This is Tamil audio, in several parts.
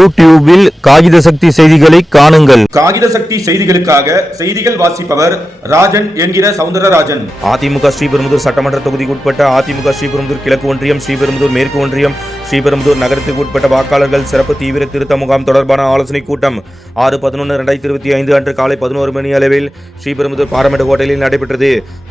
யூடியூபில் காகித சக்தி செய்திகளை காணுங்கள். காகித சக்தி செய்திகளுக்காக செய்திகள் வாசிப்பவர் ராஜன் என்கிற சவுந்தரராஜன். அதிமுக ஸ்ரீபெரும்புதூர் சட்டமன்ற தொகுதிக்கு உட்பட்ட அதிமுக ஸ்ரீபெரும்புதூர் கிழக்கு ஒன்றியம், ஸ்ரீபெரும்புதூர் மேற்கு ஒன்றியம், ஸ்ரீபெரும்புதூர் நகரத்திற்கு உட்பட்ட வாக்காளர்கள் சிறப்பு தீவிர திருத்த முகாம் தொடர்பான ஆலோசனை கூட்டம் 6/11/2025 அன்று காலை 11 மணி அளவில் ஸ்ரீபெரும்புதூர் பாராமெட் ஹோட்டலில் நடைபெற்றது.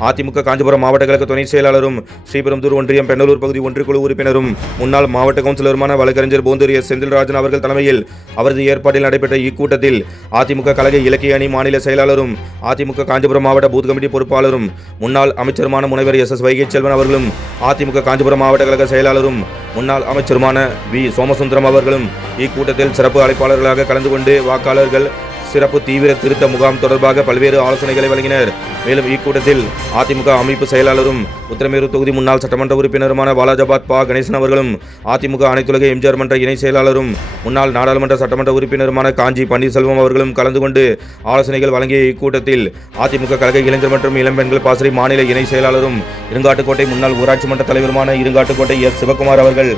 அதிமுக காஞ்சிபுரம் மாவட்ட கழக துணை செயலாளரும் ஸ்ரீபெரும்புதூர் ஒன்றியம் பெண்ணலூர் பகுதி ஒன்றியக்குழு உறுப்பினரும் முன்னாள் மாவட்ட கவுன்சிலருமான வழக்கறிஞர் போந்தூர் எஸ். செந்தில்ராஜன் அவர்கள் தலைமையில் அவரது ஏற்பாட்டில் நடைபெற்ற இக்கூட்டத்தில் அதிமுக கழக இலக்கிய அணி மாநில செயலாளரும் அதிமுக காஞ்சிபுரம் மாவட்ட பூத் கமிட்டி பொறுப்பாளரும் முன்னாள் அமைச்சருமான முனைவர் எஸ். வைகைச்செல்வன் அவர்களும் அதிமுக காஞ்சிபுரம் மாவட்ட கழக செயலாளரும் முன்னாள் அமைச்சருமான வி. சோமசுந்தரம் அவர்களும் இக்கூட்டத்தில் சிறப்பு அழைப்பாளர்களாக கலந்து கொண்டு வாக்காளர்கள் சிறப்பு தீவிர திருத்த முகாம் தொடர்பாக பல்வேறு ஆலோசனைகளை வழங்கினர். மேலும் இக்கூட்டத்தில் அதிமுக அமைப்பு செயலாளரும் உத்தரமேரூர் தொகுதி முன்னாள் சட்டமன்ற உறுப்பினருமான வாலாஜாபாத் பா. கணேசன் அவர்களும் அதிமுக அனைத்துலக எம்ஜிஆர் மன்ற இணை செயலாளரும் முன்னாள் நாடாளுமன்ற சட்டமன்ற உறுப்பினருமான காஞ்சி பன்னீர்செல்வம் அவர்களும் கலந்து கொண்டு ஆலோசனைகள் வழங்கிய இக்கூட்டத்தில் அதிமுக கழக இளைஞர் மற்றும் இளம்பெண்கள் பாசறை மாநில இணை செயலாளரும் இருங்காட்டுக்கோட்டை முன்னாள் ஊராட்சி மன்ற தலைவருமான இருங்காட்டுக்கோட்டை எஸ். சிவக்குமார் அவர்கள்,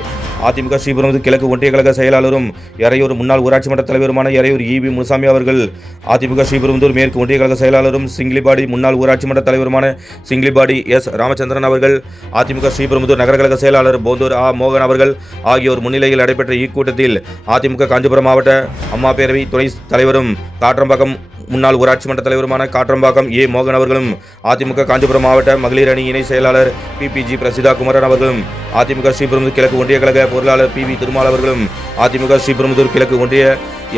அதிமுக ஸ்ரீபெரும்புதூர் கிழக்கு ஒன்றிய கழக செயலாளரும் எறையூர் முன்னாள் ஊராட்சி மன்ற தலைவருமான எறையூர் இ. வி. முனுசாமி அவர்கள், அதிமுக ஸ்ரீபெரும்புதூர் மேற்கு ஒன்றிய கழக செயலாளரும் சிங்கிலிபாடி முன்னாள் ஊராட்சி மன்ற தலைவருமான சிங்கிலிபாடி எஸ். ராமச்சந்திரன் அவர்கள், அதிமுக ஸ்ரீபெரும்புதூர் நகர கழக செயலாளர் போந்தூர் ஆ. மோகன் அவர்கள் ஆகியோர் முன்னிலையில் நடைபெற்ற இக்கூட்டத்தில் அதிமுக காஞ்சிபுரம் மாவட்ட அம்மா பேரவை துணை தலைவரும் காற்றம்பாக்கம் முன்னாள் ஊராட்சி மன்ற தலைவருமான காற்றம்பாக்கம் ஏ. மோகன் அவர்களும், அதிமுக காஞ்சிபுரம் மாவட்ட மகளிர் அணி இணை செயலாளர் PPG பிரசிதா குமரன் அவர்களும், அதிமுக ஸ்ரீபெரும்புதூர் கிழக்கு ஒன்றிய கழக பொருளாளர் PV திருமால் அவர்களும், அதிமுக ஸ்ரீபெரும்புதூர் கிழக்கு ஒன்றிய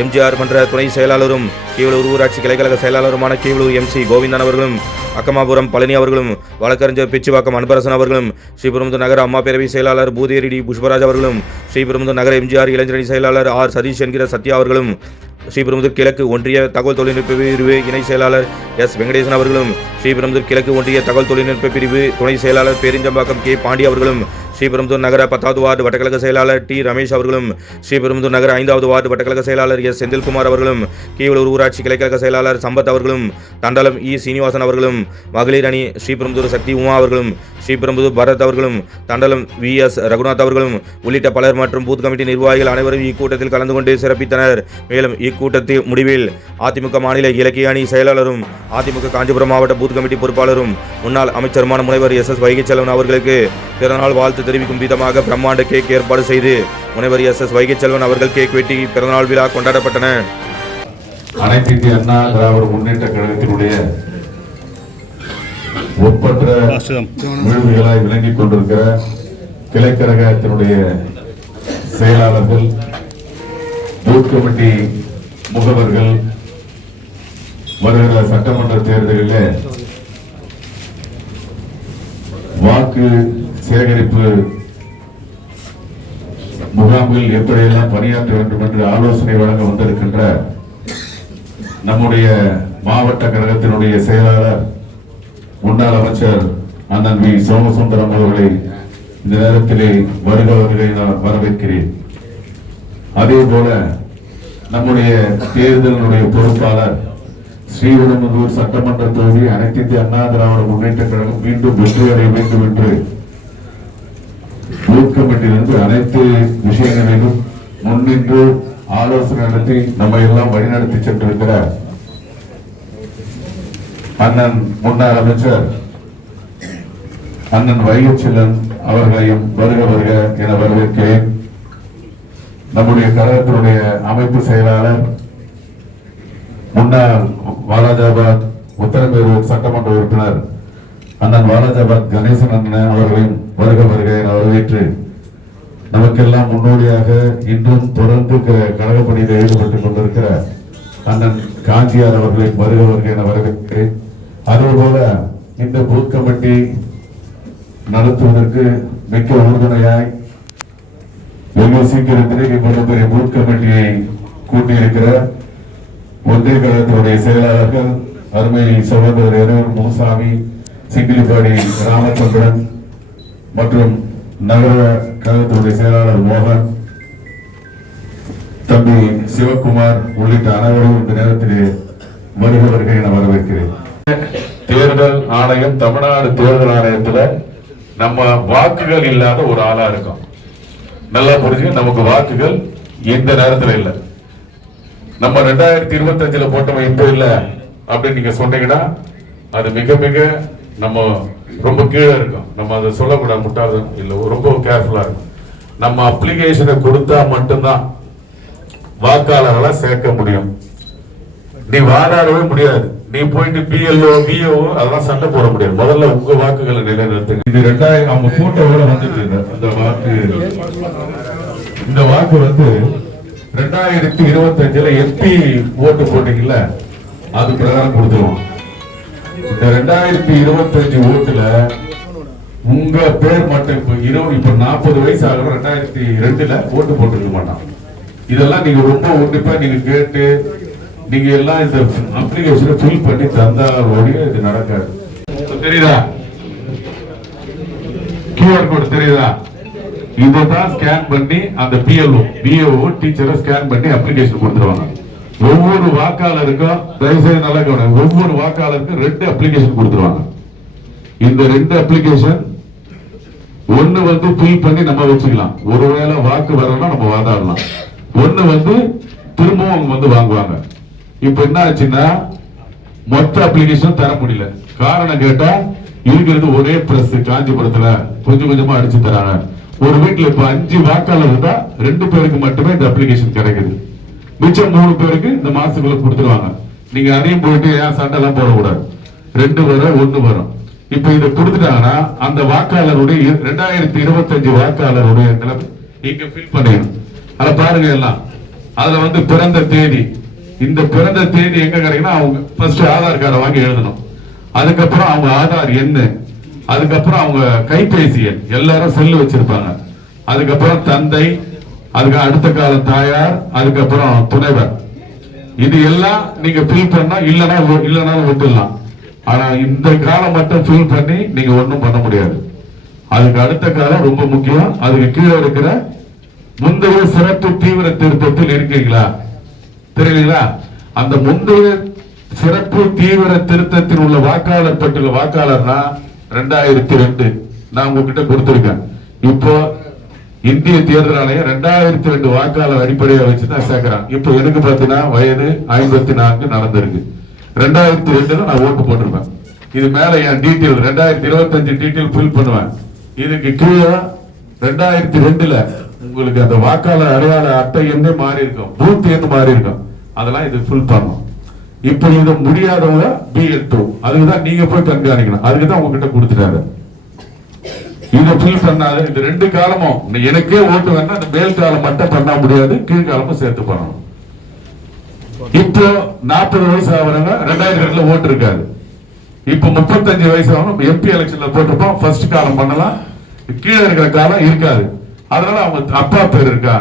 எம்ஜிஆர் மன்ற துணை செயலாளரும் கீவளூர் ஊராட்சி கிளைக்கழக செயலாளருமான கீவளூர் MC கோவிந்தன் அவர்களும், அக்கமாபுரம் பழனி அவர்களும், வழக்கறிஞர் பிச்சுவாக்கம் அன்பரசன் அவர்களும், ஸ்ரீபெரும்புதூர் நகர அம்மா பேரவை செயலாளர் பூதேரி டி. புஷ்பராஜ் அவர்களும், ஸ்ரீபெரும்புதூர் நகர எம்ஜிஆர் இளைஞரணி செயலாளர் R. சதீஷ் என்கிற சத்யா அவர்களும், ஸ்ரீபெரும்புதூர் கிழக்கு ஒன்றிய தகவல் தொழில்நுட்ப பிரிவு இணை செயலாளர் எஸ். வெங்கடேசன் அவர்களும், ஸ்ரீபெரும்புதூர் கிழக்கு ஒன்றிய தகவல் தொழில்நுட்ப பிரிவு துணை செயலாளர் பேரிஞ்சம்பாக்கம் கே. பாண்டி அவர்களும், ஸ்ரீபெரும்புதூர் நகர 10வது வார்டு வட்டக்கழக செயலாளர் டி. ரமேஷ் அவர்களும், ஸ்ரீபெரும்புதூர் நகர 5வது வார்டு வட்டக்கழக செயலாளர் எஸ். செந்தில்குமார் அவர்களும், கீவளூர் ஊராட்சி கிளைக்கழக செயலாளர் சம்பத் அவர்களும், தண்டலம் இ. சீனிவாசன் அவர்களும், மகளிர் அணி ஸ்ரீபெரும்புதூர் சக்தி உமா அவர்களும், ஸ்ரீபெரும்புதூர் பரத் அவர்களும், தண்டலம் V.S. ரகுநாத் அவர்களும் உள்ளிட்ட பலர் மற்றும் பூத் கமிட்டி நிர்வாகிகள் அனைவரும் இக்கூட்டத்தில் கலந்து கொண்டு சிறப்பித்தனர். மேலும் இக்கூட்டத்தின் முடிவில் அதிமுக மாநில இலக்கிய அணி செயலாளரும் அதிமுக காஞ்சிபுரம் மாவட்ட பூத் கமிட்டி பொறுப்பாளரும் முன்னாள் அமைச்சருமான முனைவர் எஸ். வைகைச்செல்வன் அவர்களுக்கு பிறநாள் வாழ்த்து தெரிவிக்கும் விதமாக பிரம்மாண்ட கேக் ஏற்பாடு செய்து முனைவர் எஸ். வைகைச்செல்வன் அவர்கள் கேக் வெட்டி பிறந்தநாள் விழா கொண்டாடப்பட்டன. அனைத்து இந்திய அண்ணா திராவிட முன்னேற்ற கழகத்தினுடைய ஒப்பற்ற விழுதுகளாய் விளங்கிக் கொண்டிருக்கிற கிளைக்கழகத்தினுடைய செயலாளர்கள், பூத் கமிட்டி முகவர்கள் வருகிற சட்டமன்ற தேர்தலில் வாக்கு சேகரிப்பு முகாம்கள் எப்படியெல்லாம் பணியாற்ற வேண்டும் என்று ஆலோசனை வழங்க வந்திருக்கின்ற நம்முடைய மாவட்ட கழகத்தினுடைய செயலாளர் முன்னாள் அமைச்சர் அண்ணன் வி. சோமசுந்தரம் அவர்களை இந்த நேரத்திலே வருகை நான் வரவேற்கிறேன். அதே போல நம்முடைய தேர்தலினுடைய பொறுப்பாளர் ஸ்ரீபெரும்புதூர் சட்டமன்ற தொகுதி அனைத்து இந்திய அண்ணா திராவிட முன்னேற்ற கழகம் மீண்டும் வெற்றி அடைய வேண்டும் என்று பூத் கமிட்டியிலிருந்து அனைத்து விஷயங்களிலும் முன்னின்று ஆலோசனை நடத்தி நம்ம எல்லாம் வழிநடத்தி சென்றிருக்கிறார் அண்ணன் முன்னாள் அமைச்சர் அண்ணன் வைகைச்செல்வன் அவர்களையும் வருக என வரவேற்கிறேன். நம்முடைய கழகத்தினுடைய அமைப்பு செயலாளர் முன்னாள் வாலாஜாபாத் உத்தரமேரூர் சட்டமன்ற உறுப்பினர் அண்ணன் வாலாஜாபாத் கணேசன் அண்ணன் அவர்களையும் வருக என வரவேற்று நமக்கெல்லாம் முன்னோடியாக இன்றும் தொடர்ந்து கழக பணியில் ஈடுபட்டுக் கொண்டிருக்கிற அண்ணன் காஞ்சியார் அவர்களை வருக என வரவேற்கிறேன். அதேபோல இந்த பூத் கமிட்டி நடத்துவதற்கு மிக்க உறுதுணையாய் வெகு சீக்கிரத்திலே இவ்வளவு பெரிய பூத் கமிட்டியை கூட்டியிருக்கிற ஒன்றிய கழகத்தினுடைய செயலாளர்கள் அருமை சகோதரர் எறையூர் முனுசாமி, சிங்கிலிபாடி ராமச்சந்திரன் மற்றும் நகர கழகத்தினுடைய செயலாளர் மோகன், தம்பி சிவக்குமார் உள்ளிட்ட அனைவரும் இந்த நேரத்திலே வருக என வரவேற்கிறேன். தேர்தல் ஆணையம், தமிழ்நாடு தேர்தல் ஆணையத்துல நம்ம வாக்குகள் இல்லாத ஒரு ஆளா இருக்கும். நல்லா புரிஞ்சு, நமக்கு வாக்குகள் எந்த நேரத்துல இல்ல. நம்ம 2025 போட்டவன் இப்போ இல்ல அப்படின்னு நீங்க சொன்னீங்கன்னா அது மிக மிக நம்ம ரொம்ப கீழே இருக்கும். நம்ம அதை சொல்லக்கூடாது, முட்டாள் இல்ல, ரொம்ப கேர்ஃபுல்லா இருக்கும். நம்ம அப்ளிகேஷனை கொடுத்தா மட்டும்தான் வாக்காளர்களை சேர்க்க முடியும். நீ வாதாடவே முடியாது. நீ போயிட்டு பிஎல்ஓ பிஓ அதெல்லாம் சண்டை போட முடியாது. முதல்ல உங்க வாக்குகளை நிலைநிறுத்துங்க. இது 2000 அவங்க போட்டோட வந்துட்டு அந்த வாக்கு, இந்த வாக்கு வந்து 2025 எம்பி ஓட்டு போட்டீங்கல்ல அது பிரகாரம் கொடுத்துருவோம். இந்த 2025 ஓட்டுல உங்க பேர் மட்டும் இப்ப 40 வயசு ஆகணும் 2002 ஓட்டு போட்டுருக்க மாட்டான். இதெல்லாம் நீங்க ரொம்ப உன்னிப்பா நீங்க கேட்டு நீங்க எல்லாம் இந்த அப்ளிகேஷனை ஃபில் பண்ணி தந்தா ஒழிய இது நடக்காது. தெரியுதா? கியூஆர் கோட் தெரியுதா? இதான் ஸ்கேன் பண்ணி அந்த பிஎல்ஓ பிஓ டீச்சரை ஸ்கேன் பண்ணி அப்ளிகேஷன் கொடுத்துருவாங்க. ஒவ்வொரு வாக்காளருக்கும் தயவுசெய்து நல்லா கவனிங்க, ஒவ்வொரு வாக்காளருக்கும் 2 அப்ளிகேஷன் கொடுத்துருவாங்க. இந்த 2 அப்ளிகேஷன் ஒண்ணு வந்து ஃபில் பண்ணி நம்ம வச்சுக்கலாம். ஒருவேளை வாக்கு வரணும்னா நம்ம வாதாடலாம். ஒண்ணு வந்து திரும்பவும் அவங்க வந்து வாங்குவாங்க. இப்ப என்ன ஆச்சுன்னா மொத்த அப்ளிகேஷன் தர முடியல. காரணம் கேட்டா இருக்கிறது ஒரே பிரஸ் காஞ்சிபுரத்துல கொஞ்சம் கொஞ்சமா அடிச்சு தராங்க. ஒரு வீட்டுல இப்ப 5 வாக்காளர் இருந்தா 2 பேருக்கு மட்டுமே இந்த அப்ளிகேஷன் கிடைக்குது. மிச்சம் 3 பேருக்கு இந்த மாசத்துக்குள்ள கொடுத்துருவாங்க. நீங்க அதையும் போயிட்டு ஏன் சண்டை எல்லாம் போடக்கூடாது. 2 வரும் 1 வரும். இப்ப இதை கொடுத்துட்டாங்கன்னா அந்த வாக்காளருடைய 2025 வாக்காளருடைய நிலைமை இங்க ஃபில் பண்ணிடணும். அதை பாருங்க எல்லாம். அதுல வந்து பிறந்த தேதி, இந்த பிறந்த தேதி எங்க கிடைக்குன்னா அவங்க ஃபர்ஸ்ட் ஆதார் கார்டை வாங்கி எழுதணும். அதுக்கப்புறம் அவங்க ஆதார் எண், அதுக்கப்புறம் அவங்க கைபேசி எண், எல்லாரும் செல்லு வச்சிருப்பாங்க. அதுக்கப்புறம் தந்தை, அதுக்கு அடுத்த கால தாயார், அதுக்கப்புறம் துணைவர். இது எல்லாம் நீங்க ஃபில் பண்ணா இல்லைனாலும் விட்டுடலாம். ஆனா இந்த காலம் மட்டும் ஃபில் பண்ணி நீங்க ஒண்ணும் பண்ண முடியாது. அதுக்கு அடுத்த காலம் ரொம்ப முக்கியம். அதுக்கு கீழே இருக்கிற முந்தைய சிறப்பு தீவிர திருத்தத்தில் இருக்கீங்களா தெரியலீங்களா? அந்த முந்தைய சிறப்பு தீவிர திருத்தத்தில் உள்ள வாக்காளர் பட்டியல வாக்காளர்னா 2002 நான் உங்ககிட்ட கொடுத்திருக்கேன். இப்போ இந்திய தேர்தல் ஆணையம் 2002 வாக்காளர் அடிப்படையாக வச்சுதான் சேர்க்கிறாங்க. இப்போ எனக்கு பார்த்தீங்கன்னா வயது 54 நடந்திருக்கு. 2002 நான் ஓட்டு போட்டிருப்பேன். இது மேல என் டீட்டெயில் 2025 டீட்டெயில் ஃபில் பண்ணுவேன். இதுக்கு கீழே 2002 உங்களுக்கு அந்த வாக்காளர் அடையாள அட்டை எண்ணே மாறி இருக்கும், பூத் எண்ணு மாறி இருக்கும். அதெல்லாம் இது ஃபில் பண்ணணும். இப்ப இது முடியாதவங்க BL2 அதுக்குதான் நீங்க போய் கண்காணிக்கணும். அதுக்குதான் உங்ககிட்ட கொடுத்துட்டாரு. இதை ஃபில் பண்ணாத இந்த 2 காலமும் எனக்கே ஓட்டு வேணா அந்த மேல் காலம் மட்டும் பண்ண முடியாது, கீழ்காலமும் சேர்த்து பண்ணணும். இப்போ 40 வயசு ஆகிறவங்க 2002 ஓட்டு இருக்காது. இப்ப 35 வயசு ஆகணும் MP எலெக்ஷன்ல போட்டிருப்போம். ஃபர்ஸ்ட் காலம் பண்ணலாம், கீழே இருக்கிற காலம் இருக்காது. அதனால அவங்க அப்பா பேர் இருக்கா,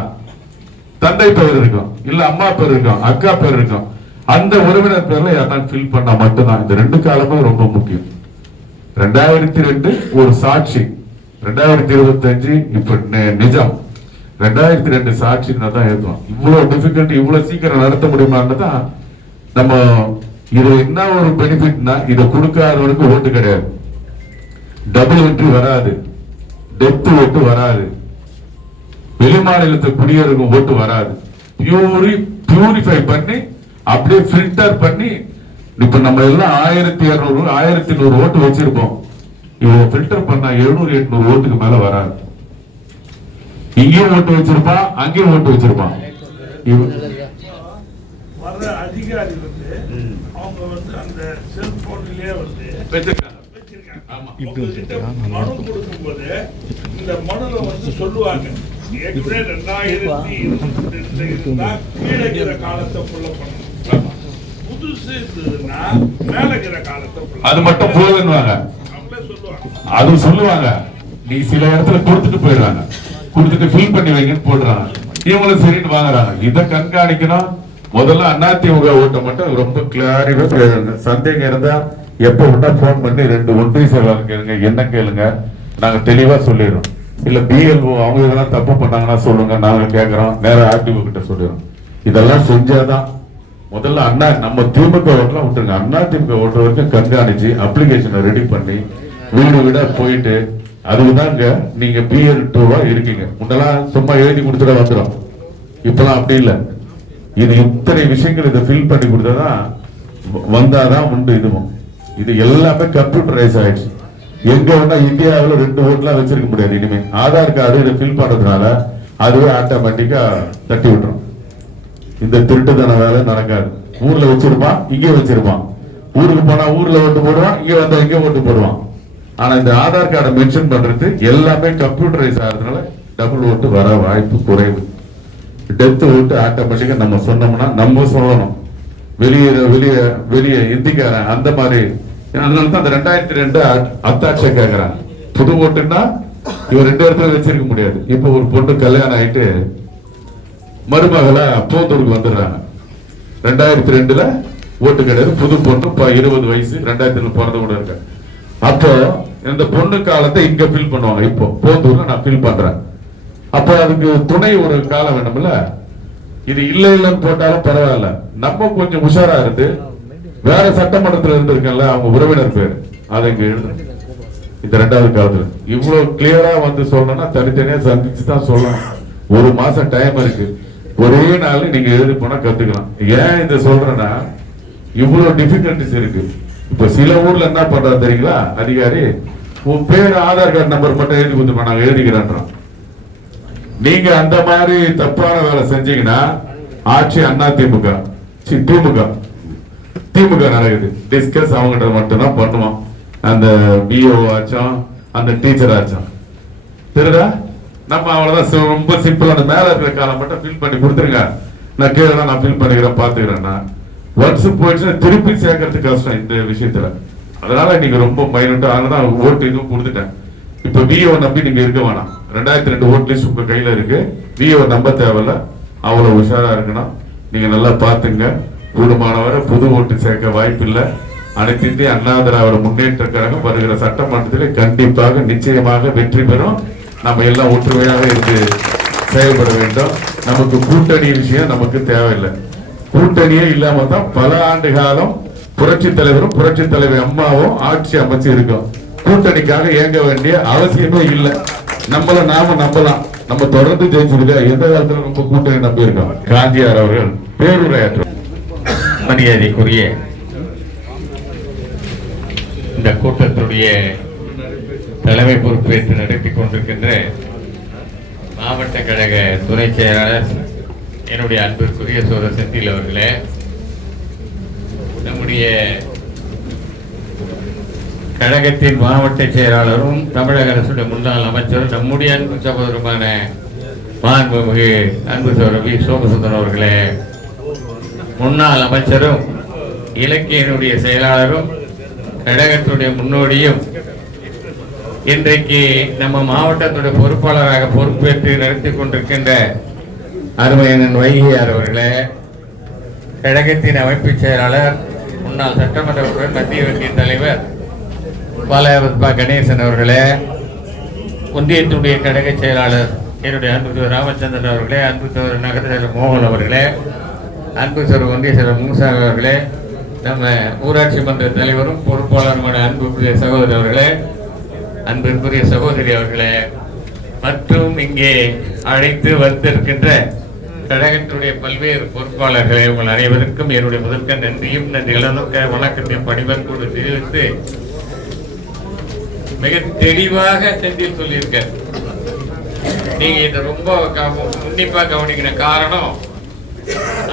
தந்தை பேர் இருக்கும், இல்ல அம்மா பேர் இருக்கும், அக்கா பேர் இருக்கும், அந்த உறவினர் பேர்ல யாராவது ஃபில் பண்ணா மட்டும்தான். இந்த 2 காலமும் ரொம்ப முக்கியம். 2002 ஒரு சாட்சி, 2025 இப்ப நிஜம். 2002 சாட்சி தான் இருக்கும். இவ்வளவு டிஃபிகல்ட் இவ்வளவு சீக்கிரம் நடத்த முடியுமான்னு நம்ம இது என்ன ஒரு பெனிஃபிட்னா இதை கொடுக்காதவனுக்கு ஓட்டு கிடையாது, டபுள் என்ட்ரி வராது, டெத் ஓட்டு வராது, வெளிமாநிலத்தை குடியேறும் ஓட்டு வராது. பியூரிஃபை பண்ணி அப்படியே ஃபில்டர் பண்ணி இப்ப நம்ம எல்லாம் 1200 1100 ஓட்டு வச்சிருப்போம். இவங்க ஃபில்டர் பண்ணா 700 800 ஓட்டுக்கு மேல வராது. இங்கேயும் ஓட்டு வச்சிருப்பான், அங்கேயும் ஓட்டு வச்சிருப்பான். அதிகாரி வந்து அவங்க வந்து அந்த செல்போன்லயே வந்து வச்சிருக்காங்க. மனு கொடுக்கும்போது இந்த மனுல வந்து சொல்லுவாங்க ஏற்கனவே 2022 இருந்தா கீழகிற காலத்தை புள்ள பண்ணணும், புதுசு இருந்ததுன்னா மேலகிற காலத்தை புள்ள அது மட்டும் போதுன்னுவாங்க. அவங்களே சொல்லுவாங்க, அது சொல்லுவாங்க. நீ சில இடத்துல கொடுத்துட்டு போயிடுறாங்க, கொடுத்துட்டு ஃபில் பண்ணி வைங்கன்னு போடுறாங்க. இவங்களும் சரின்னு வாங்குறாங்க. இதை கண்காணிக்கணும். முதல்ல அதிமுக ஓட்டை மட்டும் ரொம்ப கிளாரிவா சந்தேகம் இருந்தா எப்ப விட்டா போன் பண்ணி 2 ஒன்றிய செயலாளர் கேளுங்க, என்ன கேளுங்க, நாங்க தெளிவா சொல்லிடுறோம். இல்ல BLO அவங்க இதெல்லாம் தப்பு பண்ணாங்கன்னா சொல்லுங்க, நாங்க கேட்கறோம், நேரம் ஆர்டிஓ கிட்ட சொல்லிடுறோம். இதெல்லாம் செஞ்சாதான் முதல்ல நம்ம திமுக ஓட்டெல்லாம் விட்டுருங்க, அதிமுக ஓட்டு வரைக்கும் கண்காணிச்சு அப்ளிகேஷனை ரெடி பண்ணி வீடு வீட போயிட்டு அதுக்குதாங்க நீங்க BL2 இருக்கீங்க. முன்னெல்லாம் சும்மா எழுதி கொடுத்துட வந்துடும். இப்பெல்லாம் அப்படி இல்லை. இது இத்தனை விஷயங்கள் இதை ஃபில் பண்ணி கொடுத்தாதான் வந்தாதான் உண்டு. இதுவும் இது எல்லாமே கம்ப்யூட்டரைஸ் ஆயிடுச்சு. எங்க வேணா இந்தியாவில் 2 ஓட்டுலாம் வச்சிருக்க முடியாது இனிமே. ஆதார் கார்டு இதை ஃபில் பண்றதுனால அதுவே ஆட்டோமேட்டிக்கா தட்டி விட்டுரும். இந்த திருட்டுத்தன வேலை நடக்காது. ஊர்ல வச்சிருப்பான், இங்கே வச்சிருப்பான். ஊருக்கு போனா ஊர்ல ஓட்டு போடுவான், இங்க வந்தா இங்கே ஓட்டு போடுவான். ஆனா இந்த ஆதார் கார்டை மென்ஷன் பண்றது எல்லாமே கம்ப்யூட்டரைஸ் ஆகிறதுனால டபுள் ஓட்டு வர வாய்ப்பு குறைவு. டெத் ஓட்டு ஆட்டோமேட்டிக்கா நம்ம சொன்னோம்னா நம்ம சொல்லணும். வெளியே வெளியே வெளியே இந்திக்காரன் அந்த மாதிரி. அதனால தான் அந்த 2002 அத்தாட்சியை கேட்கிறான். புது ஓட்டுன்னா இவர் 2 இடத்துல வச்சிருக்க முடியாது. இப்ப ஒரு பொண்ணு கல்யாணம் ஆயிட்டு மருமகளா போத்தூருக்கு வந்துடுறாங்க. 2002 ஓட்டு கிடையாது. புது பொண்ணு 20 வயசு, 2000 பிறந்த கூட இருக்க. அப்போ இந்த பொண்ணு காலத்தை இங்க ஃபில் பண்ணுவாங்க. இப்போ போத்தூர்ல நான் ஃபில் பண்றேன். அப்போ அதுக்கு துணை ஒரு காலம் வேணும்ல. இது இல்ல இல்லன்னு போட்டாலும் பரவாயில்ல. நம்ம கொஞ்சம் உஷாரா இருந்து வேற சட்டமன்றத்தில் இருந்திருக்கல அவங்க உறவினர் பேர் அதை இங்க எழுதணும். இந்த 2வது காலத்துல இவ்வளவு கிளியரா வந்து சொல்லணும்னா தனித்தனியா சந்திச்சு தான் சொல்லணும். 1 மாசம் டைம் இருக்கு. ஒரே நாள் நீங்க எழுதி போனா கத்துக்கலாம். ஏன் இதை சொல்றேன்னா இவ்வளவு டிஃபிகல்டிஸ் இருக்கு. இப்ப சில ஊர்ல என்ன பண்றா தெரியுங்களா, அதிகாரி உன் பேர் ஆதார் கார்டு நம்பர் மட்டும் எழுதி கொடுத்துப்பா நாங்க எழுதிக்கிறோம். நீங்க அந்த மாதிரி தப்பான வேலை செஞ்சீங்கன்னா ஆட்சி அண்ணா திமுக திமுக நடக்குது. டிஸ்கஸ் அவங்ககிட்ட மட்டும்தான் பண்ணுவோம். அந்த பிஓ ஆச்சும் அந்த டீச்சர் ஆச்சும் தெரியுதா. நம்ம அவ்வளவுதான் ரொம்ப சிம்பிள். அந்த மேல இருக்கிற காலம் மட்டும் ஃபில் பண்ணி கொடுத்துருங்க. நான் கீழே நான் ஃபில் பண்ணிக்கிறேன் பாத்துக்கிறேன்னா ஒன்ஸ் போயிடுச்சுன்னா திருப்பி சேர்க்கறதுக்கு கஷ்டம் இந்த விஷயத்துல. அதனால நீங்க ரொம்ப மைனூட்டா. அதனாலதான் ஓட்டு இதுவும் கொடுத்துட்டேன். இப்ப விஓ நம்பி நீங்க இருக்க வேணாம். 2002 ஓட் லிஸ்ட் உங்க கையில இருக்கு. விஓ நம்ப தேவையில்ல. அவ்வளவு உஷாரா இருக்கணும். நீங்க நல்லா பாத்துங்க. கூடுமானவரை புது ஓட்டு சேர்க்க வாய்ப்பு இல்லை. அனைத்து இந்திய அண்ணா திராவிட முன்னேற்ற கழகம் வருகிற சட்டமன்றத்தில் கண்டிப்பாக நிச்சயமாக வெற்றி பெறும். நம்ம எல்லாம் ஒற்றுமையாக இருந்து செயல்பட வேண்டும். நமக்கு கூட்டணி விஷயம் நமக்கு தேவையில்லை. கூட்டணியே இல்லாம தான் பல ஆண்டு காலம் புரட்சி தலைவரும் புரட்சி தலைவர் அம்மாவும் ஆட்சி அமைச்சு இருக்கும். கூட்டணிக்காக இயங்க வேண்டிய அவசியமே இல்லை. நாம நம்பலாம். நம்ம தொடர்ந்து ஜெயிச்சிருக்க. எந்த காலத்துல ரொம்ப கூட்டணி நம்பி இருக்கோம். காந்தியார் அவர்கள் பேருரையாற்ற மரியாதைக்குரிய இந்த கூட்டத்துடைய தலைமை பொறுப்பேற்று நடத்தி கொண்டிருக்கின்ற மாவட்ட கழக துணை செயலாளர் என்னுடைய அன்பிற்குரிய சோதர் செந்தில் அவர்களே, நம்முடைய கழகத்தின் மாவட்ட செயலாளரும் தமிழக அரசுடைய முன்னாள் அமைச்சரும் நம்முடைய அன்பு சகோதரமான மாண்புமிகு அன்பு சகோதரர் வி சோமசுந்தரம் அவர்களே, முன்னாள் அமைச்சரும் இலக்கியனுடைய செயலாளரும் கழகத்துடைய முன்னோடியும் இன்றைக்கு நம்ம மாவட்டத்துடைய பொறுப்பாளராக பொறுப்பேற்று நடத்தி கொண்டிருக்கின்ற அருமையண்ணன் வைகையார் அவர்களே, கழகத்தின் அமைப்பு செயலாளர் முன்னாள் சட்டமன்ற உறுப்பினர் மத்திய ஒன்றிய தலைவர் பாலபத்மா கணேசன் அவர்களே, ஒன்றியத்துடைய கழக செயலாளர் என்னுடைய அன்பு ராமச்சந்திரன் அவர்களே, அன்பு சோதர் நகர செயலர் மோகன் அவர்களே, அன்பு சோர் ஒன்றிய செயலர் முனுசாமி அவர்களே, நம்ம ஊராட்சி மன்ற தலைவரும் பொறுப்பாளருமான அன்புக்குரிய சகோதரி அவர்களே, அன்பிற்குரிய சகோதரி அவர்களே, மற்றும் இங்கே அழைத்து வந்திருக்கின்ற கழகத்துடைய பல்வேறு பொறுப்பாளர்களே, உங்கள் அனைவருக்கும் என்னுடைய முதற்க நன்றியும் நன்றி இழந்த வணக்கத்தையும் பணிவன்போடு தெரிவித்து மிக தெளிவாக செந்தில் சொல்லியிருக்க. நீங்க இதை ரொம்ப உன்னிப்பா கவனிக்கிற காரணம்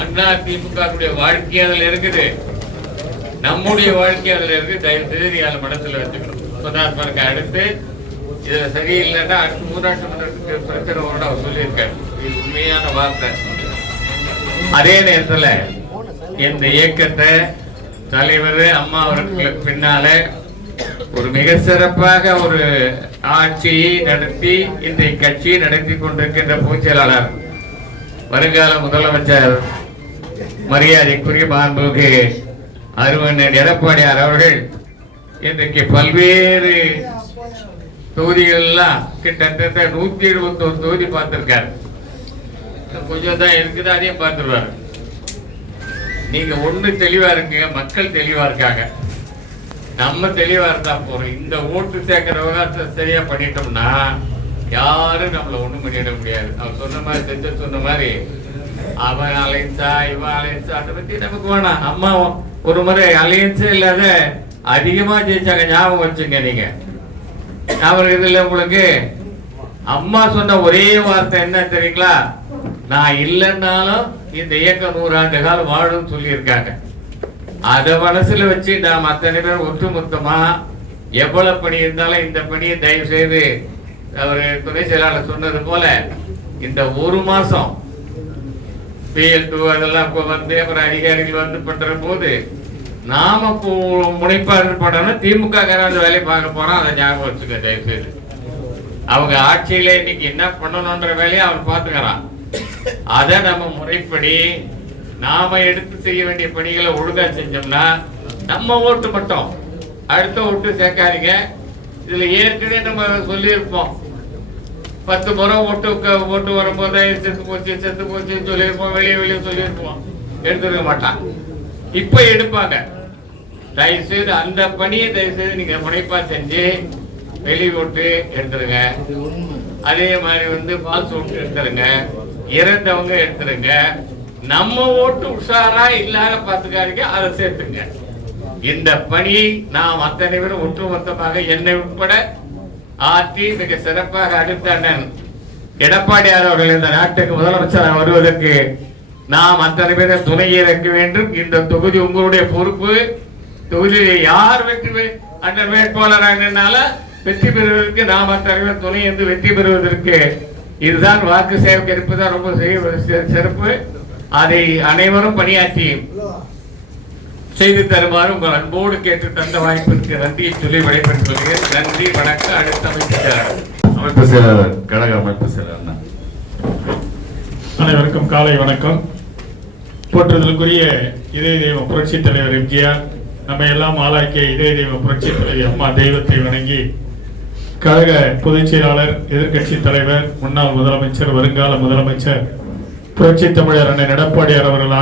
அண்ணா திமுக வாழ்க்கை அதுல இருக்குது, நம்முடைய வாழ்க்கை அதுல இருக்கு. தயவு செய்து அதை மனசுல வச்சுக்கணும். இப்பதான் பாருங்க, அடுத்து இதுல சரியில்லைன்னா அடுத்து ஊராட்சி மன்றத்துக்கு பிரச்சனை வரும் அவர் சொல்லியிருக்காரு. இது உண்மையான வார்த்தை. அதே நேரத்துல இந்த இயக்கத்தை தலைவர் அம்மா அவர்களுக்கு பின்னால ஒரு மிக சிறப்பாக ஒரு ஆட்சியை நடத்தி இன்றைய கட்சியை நடத்தி கொண்டிருக்கின்ற பொதுச்செயலாளர் வருங்கால முதலமைச்சர் மரியாதைக்குரிய மாண்புமிகு அருமையண்ணன் எடப்பாடியார் அவர்கள் இன்றைக்கு பல்வேறு தொகுதிகள்லாம் கிட்டத்தட்ட 171 தொகுதி பார்த்திருக்காரு. கொஞ்சம் தான் இருக்குது, அதையும் பார்த்துருவாரு. நீங்க ஒண்ணு தெளிவா இருங்க, மக்கள் தெளிவா இருக்காங்க, நம்ம தெளிவா இருந்தா போறோம். இந்த ஓட்டு சேர்க்கிற விவகாரத்தை சரியா பண்ணிட்டோம்னா யாரும் நம்மள ஒண்ணும் பண்ணிட முடியாது. அவர் சொன்ன மாதிரி சொன்ன மாதிரி அவன் அலைன்ஸா இவன் அலைன்ஸா அதை பத்தி நமக்கு வேணாம். அம்மா ஒரு முறை அலையன்ஸே இல்லாத அதிகமா ஜெயிச்சாங்க, ஞாபகம் வச்சுங்க. நீங்க ஞாபகம் இதுல உங்களுக்கு அம்மா சொன்ன ஒரே வார்த்தை என்ன தெரியுங்களா? நான் இல்லைன்னாலும் இந்த இயக்கம் 100 ஆண்டு காலம் வாழும் சொல்லியிருக்காங்க. அதை மனசுல வச்சு நாம் அத்தனை பேர் ஒட்டுமொத்தமா எவ்வளவு பணி இருந்தாலும் இந்த பணியை தயவு செய்து அவர் துணை செயலாளர் சொன்னது போல இந்த ஒரு மாசம் PL2 அதெல்லாம் வந்து அப்புறம் அதிகாரிகள் வந்து பண்ற போது நாம முனைப்பாடு பண்ணணும். திமுக அந்த வேலையை பார்க்க போறோம், அதை ஞாபகம் வச்சுக்க தயவு செய்து. அவங்க ஆட்சியில இன்னைக்கு என்ன பண்ணணும்ன்ற வேலையை அவர் பார்த்துக்கிறான். அதை நம்ம முறைப்படி நாம எடுத்து செய்ய வேண்டிய பணிகளை ஒழுங்கா செஞ்சோம்னா நம்ம ஓட்டு மட்டும் அடுத்த ஓட்டு சேர்க்காதீங்க. இதுல ஏற்கனவே நம்ம சொல்லியிருப்போம், 10 முறை ஓட்டு வரும்போது செத்து போச்சுன்னு சொல்லியிருப்போம், வெளியே சொல்லியிருப்போம், எடுத்துருக்க மாட்டான். இப்ப எடுப்பாங்க. தயவு செய்து அந்த பணியை தயவு செய்து நீங்க முனைப்பா செஞ்சு வெளி ஓட்டு எடுத்துருங்க. அதே மாதிரி வந்து பால்ஸ் ஓட்டு எடுத்துருங்க, இறந்தவங்க எடுத்துருங்க. நம்ம ஓட்டு உஷாரா இல்லாத பார்த்துக்காதீங்க, அதை சேர்த்துங்க. இந்த பணியை நாம் அத்தனை பேரும் ஒட்டுமொத்தமாக என்னை உட்பட ஆற்றி மிக சிறப்பாக அடுத்த அண்ணன் எடப்பாடியார் அவர்கள் இந்த நாட்டுக்கு முதலமைச்சராக வருவதற்கு நாம் அத்தனை பேரை துணை ஏற்க வேண்டும். இந்த தொகுதி உங்களுடைய பொறுப்பு. தொகுதியை யார் அண்ணன் வேட்பாளராக வெற்றி பெறுவதற்கு நாம் அத்தனை பேர் துணை என்று வெற்றி பெறுவதற்கு இதுதான் வாக்கு சேகரிப்பு தான் ரொம்ப சிறப்பு. அதை அனைவரும் பணியாற்றி செய்து தருமாறு உங்கள் அன்போடு கேட்டு தந்த வாய்ப்பிற்கு நன்றியை சொல்லி விடைபெற்று சொல்கிறேன். நன்றி, வணக்கம். அடுத்த அமைப்பு செயலாளர், கழக அமைப்பு செயலாளர். அனைவருக்கும் காலை வணக்கம். போற்றுதலுக்குரிய இதய தெய்வம் புரட்சி தலைவர் எம்ஜிஆர், நம்ம எல்லாம் ஆளாக்கிய இதய தெய்வம் புரட்சி தலைவர் அம்மா தெய்வத்தை வணங்கி கழக பொதுச் செயலாளர், எதிர்கட்சி தலைவர், முன்னாள் முதலமைச்சர், வருங்கால முதலமைச்சர் புரட்சி தமிழர் அண்ணன் எடப்பாடியார் அவர்கள்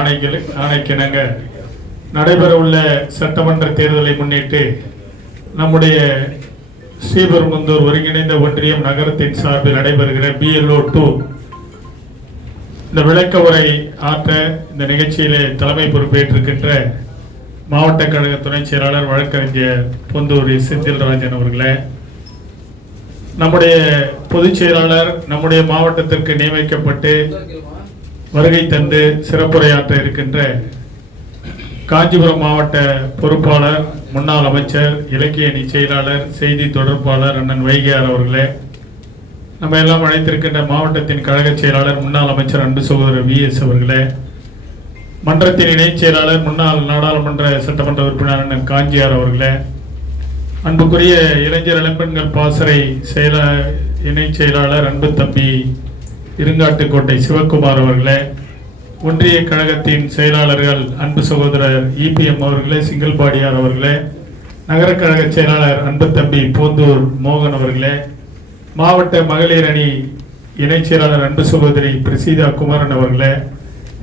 ஆணைக்கிணங்க நடைபெற உள்ள சட்டமன்ற தேர்தலை முன்னிட்டு நம்முடைய ஸ்ரீபெரும்புதூர் ஒருங்கிணைந்த ஒன்றியம் நகரத்தின் சார்பில் நடைபெறுகிற BLO2 இந்த விளக்க உரை ஆற்ற இந்த நிகழ்ச்சியிலே தலைமை பொறுப்பேற்றிருக்கின்ற மாவட்ட கழக துணை செயலாளர் வழக்கறிஞர் பொந்தூரி செந்தில்ராஜன் அவர்களே, நம்முடைய பொதுச் செயலாளர் நம்முடைய மாவட்டத்திற்கு நியமிக்கப்பட்டு வருகை தந்து சிறப்புரையாற்ற இருக்கின்ற காஞ்சிபுரம் மாவட்ட பொறுப்பாளர், முன்னாள் அமைச்சர், இலக்கிய அணி செயலாளர், செய்தி தொடர்பாளர் அண்ணன் வைகையார் அவர்களே, நம்ம எல்லாம் அழைத்திருக்கின்ற மாவட்டத்தின் கழக செயலாளர், முன்னாள் அமைச்சர் அன்பு சகோதரர் VS அவர்களே, மன்றத்தின் இணைச் செயலாளர், முன்னாள் நாடாளுமன்ற சட்டமன்ற உறுப்பினர் அண்ணன் காஞ்சியார் அவர்களே, அன்புக்குரிய இளைஞர் இளம்பெண்கள் பாசறை இணைச் செயலாளர் அன்பு தம்பி இருங்காட்டுக்கோட்டை சிவக்குமார் அவர்களே, ஒன்றிய கழகத்தின் செயலாளர்கள் அன்பு சகோதரர் EPM அவர்களே, சிங்கல்பாடியார் அவர்களே, நகர கழக செயலாளர் அன்பு தம்பி போந்தூர் மோகன் அவர்களே, மாவட்ட மகளிர் அணி இணைச் செயலாளர் அன்பு சகோதரி பிரசீதா குமாரன் அவர்களே,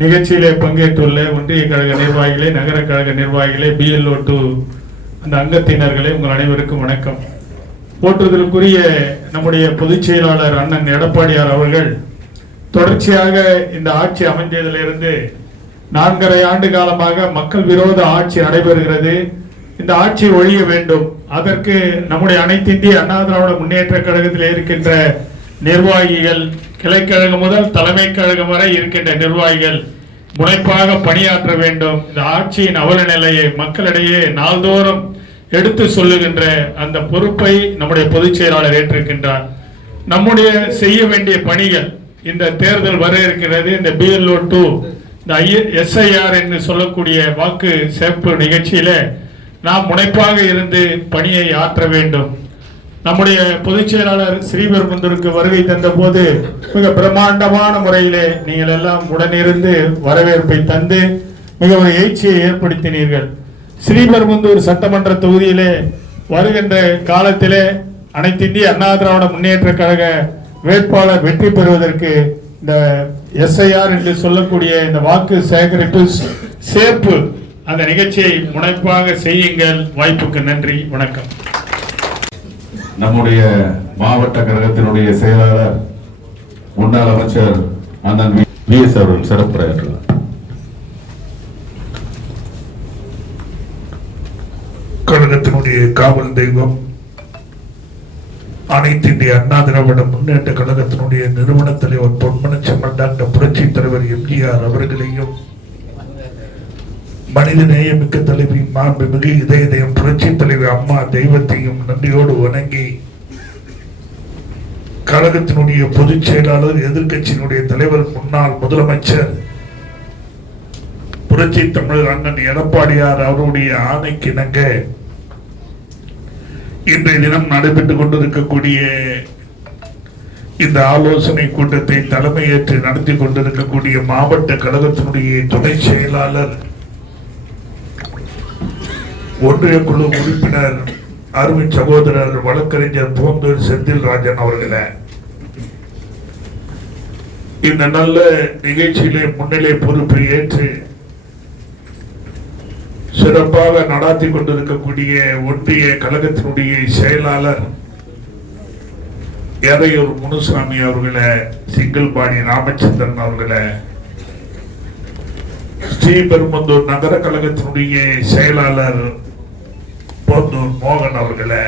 நிகழ்ச்சியிலே பங்கேற்றுள்ள ஒன்றிய கழக நிர்வாகிகளே, நகர கழக நிர்வாகிகளே, BLO2 அந்த அங்கத்தினர்களே, உங்கள் அனைவருக்கும் வணக்கம். போற்றுதலுக்குரிய நம்முடைய பொதுச் செயலாளர் அண்ணன் எடப்பாடியார் அவர்கள் தொடர்ச்சியாக இந்த ஆட்சி அமைந்ததிலிருந்து 4.5 ஆண்டு காலமாக மக்கள் விரோத ஆட்சி நடைபெறுகிறது. இந்த ஆட்சி ஒழிய வேண்டும். அதற்கு நம்முடைய அனைத்து இந்திய அண்ணா திராவிட முன்னேற்ற கழகத்தில் இருக்கின்ற நிர்வாகிகள், கிளைக்கழகம் முதல் தலைமை கழகம் வரை இருக்கின்ற நிர்வாகிகள் முனைப்பாக பணியாற்ற வேண்டும். இந்த ஆட்சியின் அவல நிலையை மக்களிடையே நாள்தோறும் எடுத்து சொல்லுகின்ற அந்த பொறுப்பை நம்முடைய பொதுச் செயலாளர் ஏற்றிருக்கின்றார். நம்முடைய செய்ய வேண்டிய பணிகள், இந்த தேர்தல் வர இருக்கிறது. இந்த BLO2 இந்த SIR என்று சொல்லக்கூடிய வாக்கு சேர்ப்பு நிகழ்ச்சியில நாம் முனைப்பாக இருந்து பணியை ஆற்ற வேண்டும். நம்முடைய பொதுச் செயலாளர் ஸ்ரீபெரும்புதூருக்கு வருகை தந்த போது மிக பிரம்மாண்டமான முறையிலே நீங்கள் எல்லாம் உடனிருந்து வரவேற்பை தந்து மிக ஒரு எழுச்சியை ஏற்படுத்தினீர்கள். ஸ்ரீபெரும்புதூர் சட்டமன்ற தொகுதியிலே வருகின்ற காலத்திலே அனைத்து இந்திய அண்ணா திராவிட முன்னேற்ற கழக வேட்பாளர் வெற்றி பெறுவதற்கு இந்த SIR என்று சொல்லக்கூடிய இந்த வாக்கு சேகரிப்பு சேர்ப்பு அந்த நிகழ்ச்சியை முனைப்பாக செய்யுங்கள். வாய்ப்புக்கு நன்றி, வணக்கம். நம்முடைய மாவட்ட கழகத்தினுடைய செயலாளர், முன்னாள் அமைச்சர் அண்ணன் VS அவர்கள் சிறப்புரையாற்றுவார். கழகத்தினுடைய காவல் தெய்வம், அனைத்து இந்திய அண்ணா திராவிட முன்னேற்ற கழகத்தினுடைய நிறுவன தலைவர் பொன்மனச்செம்மல் டாக்டர் புரட்சி தலைவர் எம்ஜிஆர் அவர்களையும், மனித நேயமிக்க தலைவி மாண்புமிகு இதயம் புரட்சி தலைவி அம்மா தெய்வத்தையும் நன்றியோடு வணங்கி, கழகத்தினுடைய பொதுச் செயலாளர், எதிர்கட்சியினுடைய தலைவர், முன்னாள் முதலமைச்சர் புரட்சி தமிழர் அண்ணன் எடப்பாடியார் அவருடைய ஆணைக்கு இணங்க இன்றைய தினம் நடைபெற்றுக் கொண்டிருக்கக்கூடிய இந்த ஆலோசனை கூட்டத்தை தலைமையேற்று நடத்தி கொண்டிருக்கக்கூடிய மாவட்ட கழகத்தினுடைய துணை செயலாளர், ஒன்றிய குழு உறுப்பினர், அருமை சகோதரர் வழக்கறிஞர் போந்தூர் செந்தில்ராஜன் அவர்களே, இந்த நல்ல நிகழ்ச்சியிலே முன்னிலை பொறுப்பை ஏற்று சிறப்பாக நடாத்தி கொண்டிருக்கக்கூடிய ஒன்றிய கழகத்தினுடைய செயலாளர் எறையூர் முனுசாமி அவர்களே, சிங்கிள்பாடி ராமச்சந்திரன் அவர்களே, ஸ்ரீபெரும்புதூர் நகர கழகத்தினுடைய செயலாளர் போந்தூர் மோகன் அவர்களே,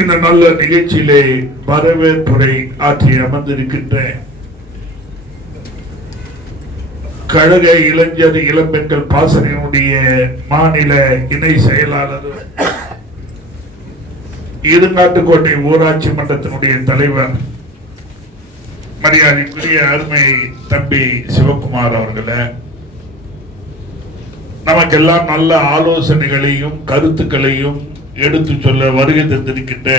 இந்த நல்ல நிகழ்ச்சியிலே வரவேற்புரை ஆற்றி அமர்ந்திருக்கின்ற கழக இளைஞர் இளம்பெண்கள் பாசறையினுடைய மாநில இணை செயலாளர், இருநாட்டுக்கோட்டை ஊராட்சி மன்றத்தினுடைய தலைவர், மரியாதைக்குரிய அருமை தம்பி சிவகுமார் அவர்களே, நமக்கெல்லாம் நல்ல ஆலோசனைகளையும் கருத்துக்களையும் எடுத்து சொல்ல வருகை தந்திருக்கின்ற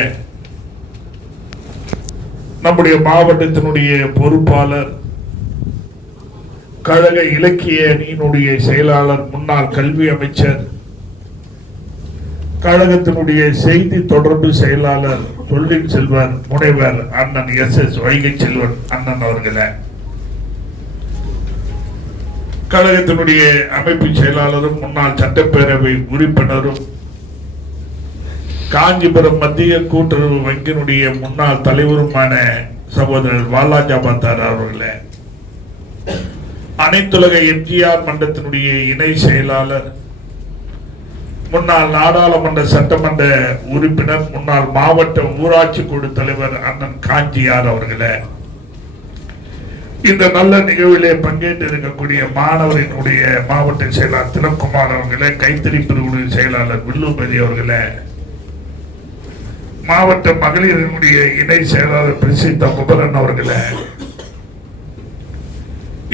நம்முடைய மாவட்டத்தினுடைய பொறுப்பாளர், கழக இலக்கிய அணியினுடைய செயலாளர், முன்னாள் கல்வி அமைச்சர், கழகத்தினுடைய செய்தி தொடர்பு செயலாளர், சொல்லின் செல்வர் முனைவர் அண்ணன் SS வைகை செல்வன் அண்ணன் அவர்களே, கழகத்தினுடைய அமைப்பு செயலாளரும் முன்னாள் சட்டப்பேரவை உறுப்பினரும், காஞ்சிபுரம் மத்திய கூட்டுறவு வங்கியினுடைய முன்னாள் தலைவருமான சகோதரர் வாலாஜாபாத்தார் அவர்களே, அனைத்துலக எம்ஜிஆர் மன்றத்தினுடைய இணை செயலாளர், முன்னாள் நாடாளுமன்ற சட்டமன்ற உறுப்பினர், முன்னாள் மாவட்ட ஊராட்சி குழு தலைவர் அண்ணன் காஞ்சியார் அவர்களே, இந்த நல்ல நிகழ்விலே பங்கேற்று இருக்கக்கூடிய மாணவரினுடைய மாவட்ட செயலாளர் திலக்குமார் அவர்களே, கைத்தறி பிரிவு செயலாளர் வில்லுமதி அவர்களே, மாவட்ட மகளிரினுடைய இணை செயலாளர் பிரசித்த குபரன் அவர்களே,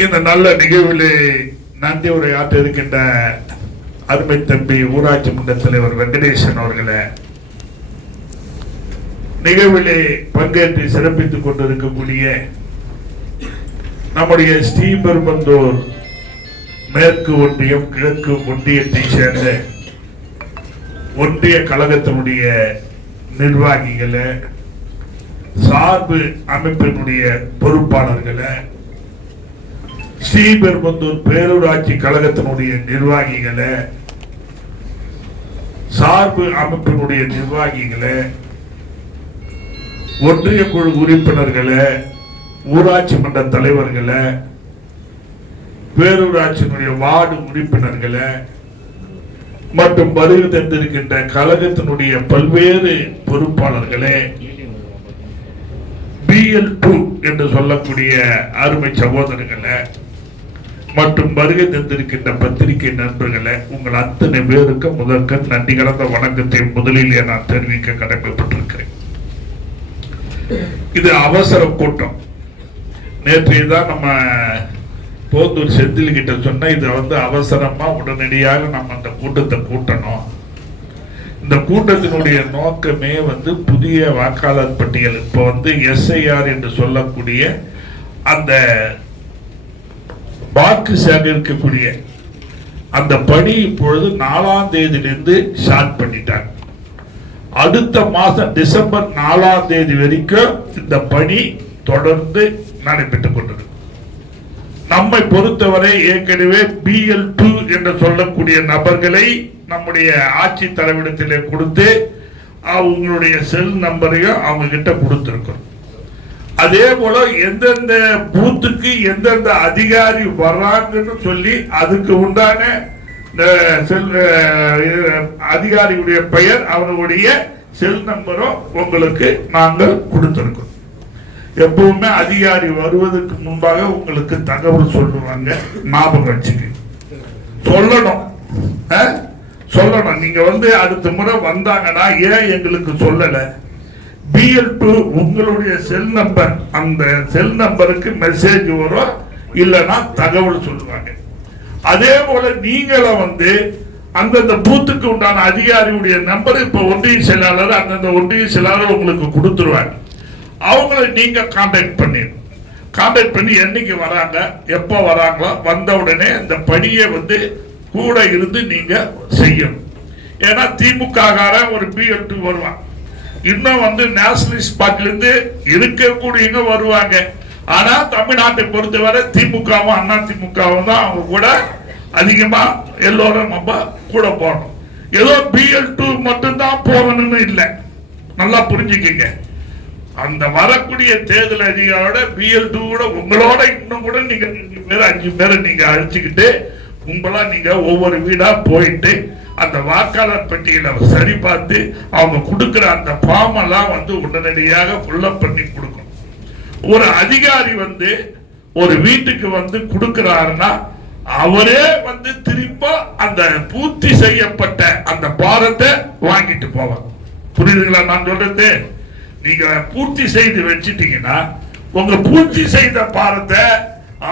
இந்த நல்ல நிகழ்விலே நன்றி உரை ஆற்ற இருக்கின்ற அருமை தம்பி ஊராட்சி மன்ற தலைவர் வெங்கடேசன் அவர்களே, நிகழ்விலே பங்கேற்று சிறப்பித்துக் கொண்டிருக்கக்கூடிய நம்முடைய ஸ்ரீபெரும்புதூர் மேற்கு ஒன்றியம் கிழக்கு ஒன்றியத்தை சேர்ந்த ஒன்றிய கழகத்தினுடைய நிர்வாகிகளே, சார்பு அமைப்பினுடைய பொறுப்பாளர்களே, ஸ்ரீபெரும்புதூர் பேரூராட்சி கழகத்தினுடைய நிர்வாகிகளே, சார்பு அமைப்பினுடைய நிர்வாகிகளே, ஒன்றிய குழு உறுப்பினர்களே, ஊராட்சி மன்ற தலைவர்களே, பேரூராட்சியினுடைய வார்டு உறுப்பினர்களே மற்றும் வருகை தந்திருக்கின்ற கழகத்தினுடைய பல்வேறு பொறுப்பாளர்களே, BL2 என்று சொல்லக்கூடிய அருமை சகோதரர்களே மற்றும் வருகை தந்திருக்கின்ற பத்திரிகை நண்பர்களே, உங்கள் அத்தனை பேருக்கு முதற்க நன்றி கலந்த வணக்கத்தை முதலிலே நான் தெரிவிக்க கடமைப்பட்டிருக்கிறேன். இது அவசர கூட்டம். நேற்றைய தான் நம்ம போந்தூர் செந்தில் கிட்ட சொன்ன இதை அவசரமா உடனடியாக நம்ம அந்த கூட்டத்தை கூட்டணும். இந்த கூட்டத்தினுடைய நோக்கமே புதிய வாக்காளர் பட்டியல், இப்போ SIR என்று சொல்லக்கூடிய அந்த வாக்கு சேகரிக்கக்கூடிய அந்த பணி இப்பொழுது 4ஆம் தேதியிலிருந்து ஸ்டார்ட் பண்ணிட்டாங்க. அடுத்த மாதம் டிசம்பர் 4ஆம் தேதி வரைக்கும் இந்த பணி தொடர்ந்து நடைபெற்றுக் கொண்டிருக்கு. நம்மை பொறுத்தவரை ஏற்கனவே BL2 என்று சொல்லக்கூடிய நபர்களை நம்முடைய ஆட்சி தலைவிடத்திலே கொடுத்து அவங்களுடைய செல் நம்பரையும் அவங்க கிட்ட கொடுத்திருக்கிறோம். அதே போல எந்தெந்த பூத்துக்கு எந்தெந்த அதிகாரி வர்றாங்கன்னு சொல்லி அதுக்கு உண்டான அதிகாரியுடைய பெயர் அவர்களுடைய செல் நம்பரும் உங்களுக்கு நாங்கள் கொடுத்திருக்கோம். எப்பவுமே அதிகாரி வருவதற்கு முன்பாக உங்களுக்கு தகவல் சொல்லுவாங்க, ஞாபகம் வச்சுக்க சொல்லணும். நீங்க அடுத்த முறை வந்தாங்கன்னா ஏன் எங்களுக்கு சொல்லல, BL2 உங்களுடைய செல் நம்பர், அந்த செல் நம்பருக்கு மெசேஜ் வரும், இல்லைன்னா தகவல் சொல்லுவாங்க. அதே போல நீங்களும் அந்தந்த பூத்துக்கு உண்டான அதிகாரியுடைய நம்பர் இப்ப ஒன்றிய செயலாளர் அந்தந்த ஒன்றிய செயலாளர் உங்களுக்கு கொடுத்துருவாங்க. அவங்களை நீங்க கான்டாக்ட் பண்ணி என்னைக்கு வராங்க, எப்போ வராங்களோ வந்த உடனே இந்த பணியை கூட இருந்து நீங்க செய்யணும். ஏன்னா திமுக ஒரு BL2 வருவான், இன்னும் நேஷனலிஸ்ட் பார்ட்டில இருந்து இருக்கக்கூடியவங்க வருவாங்க. ஆனா தமிழ்நாட்டை பொறுத்தவரை திமுகவும் அண்ணா திமுகவும் தான் அவங்க கூட அதிகமா எல்லோரும் நம்ம கூட போகணும். ஏதோ BL2 மட்டும்தான் போகணும்னு இல்லை, நல்லா புரிஞ்சுக்கங்க. அந்த வரக்கூடிய தேர்தல் அதிகாரோட BL2 கூட உங்களோட இன்னும் கூட நீங்க 5 பேரை நீங்க அழைச்சிக்கிட்டு கும்பலா நீங்க ஒவ்வொரு வீடா போயிட்டு அந்த வாக்காளர் பட்டியலை சரி பார்த்து அவங்க கொடுக்கிற அந்த ஃபார்ம் எல்லாம் உடனடியாக ஃபுல்லப் பண்ணி கொடுக்கணும். ஒரு அதிகாரி ஒரு வீட்டுக்கு கொடுக்கிறாருன்னா அவரே திரும்ப அந்த பூர்த்தி செய்யப்பட்ட அந்த பாரத்தை வாங்கிட்டு போவாங்க. புரியுதுங்களா நான் சொல்றது? நீங்க பூர்த்தி செய்து வச்சிட்டீங்கன்னா உங்க பூர்த்தி செய்த பாரத்தை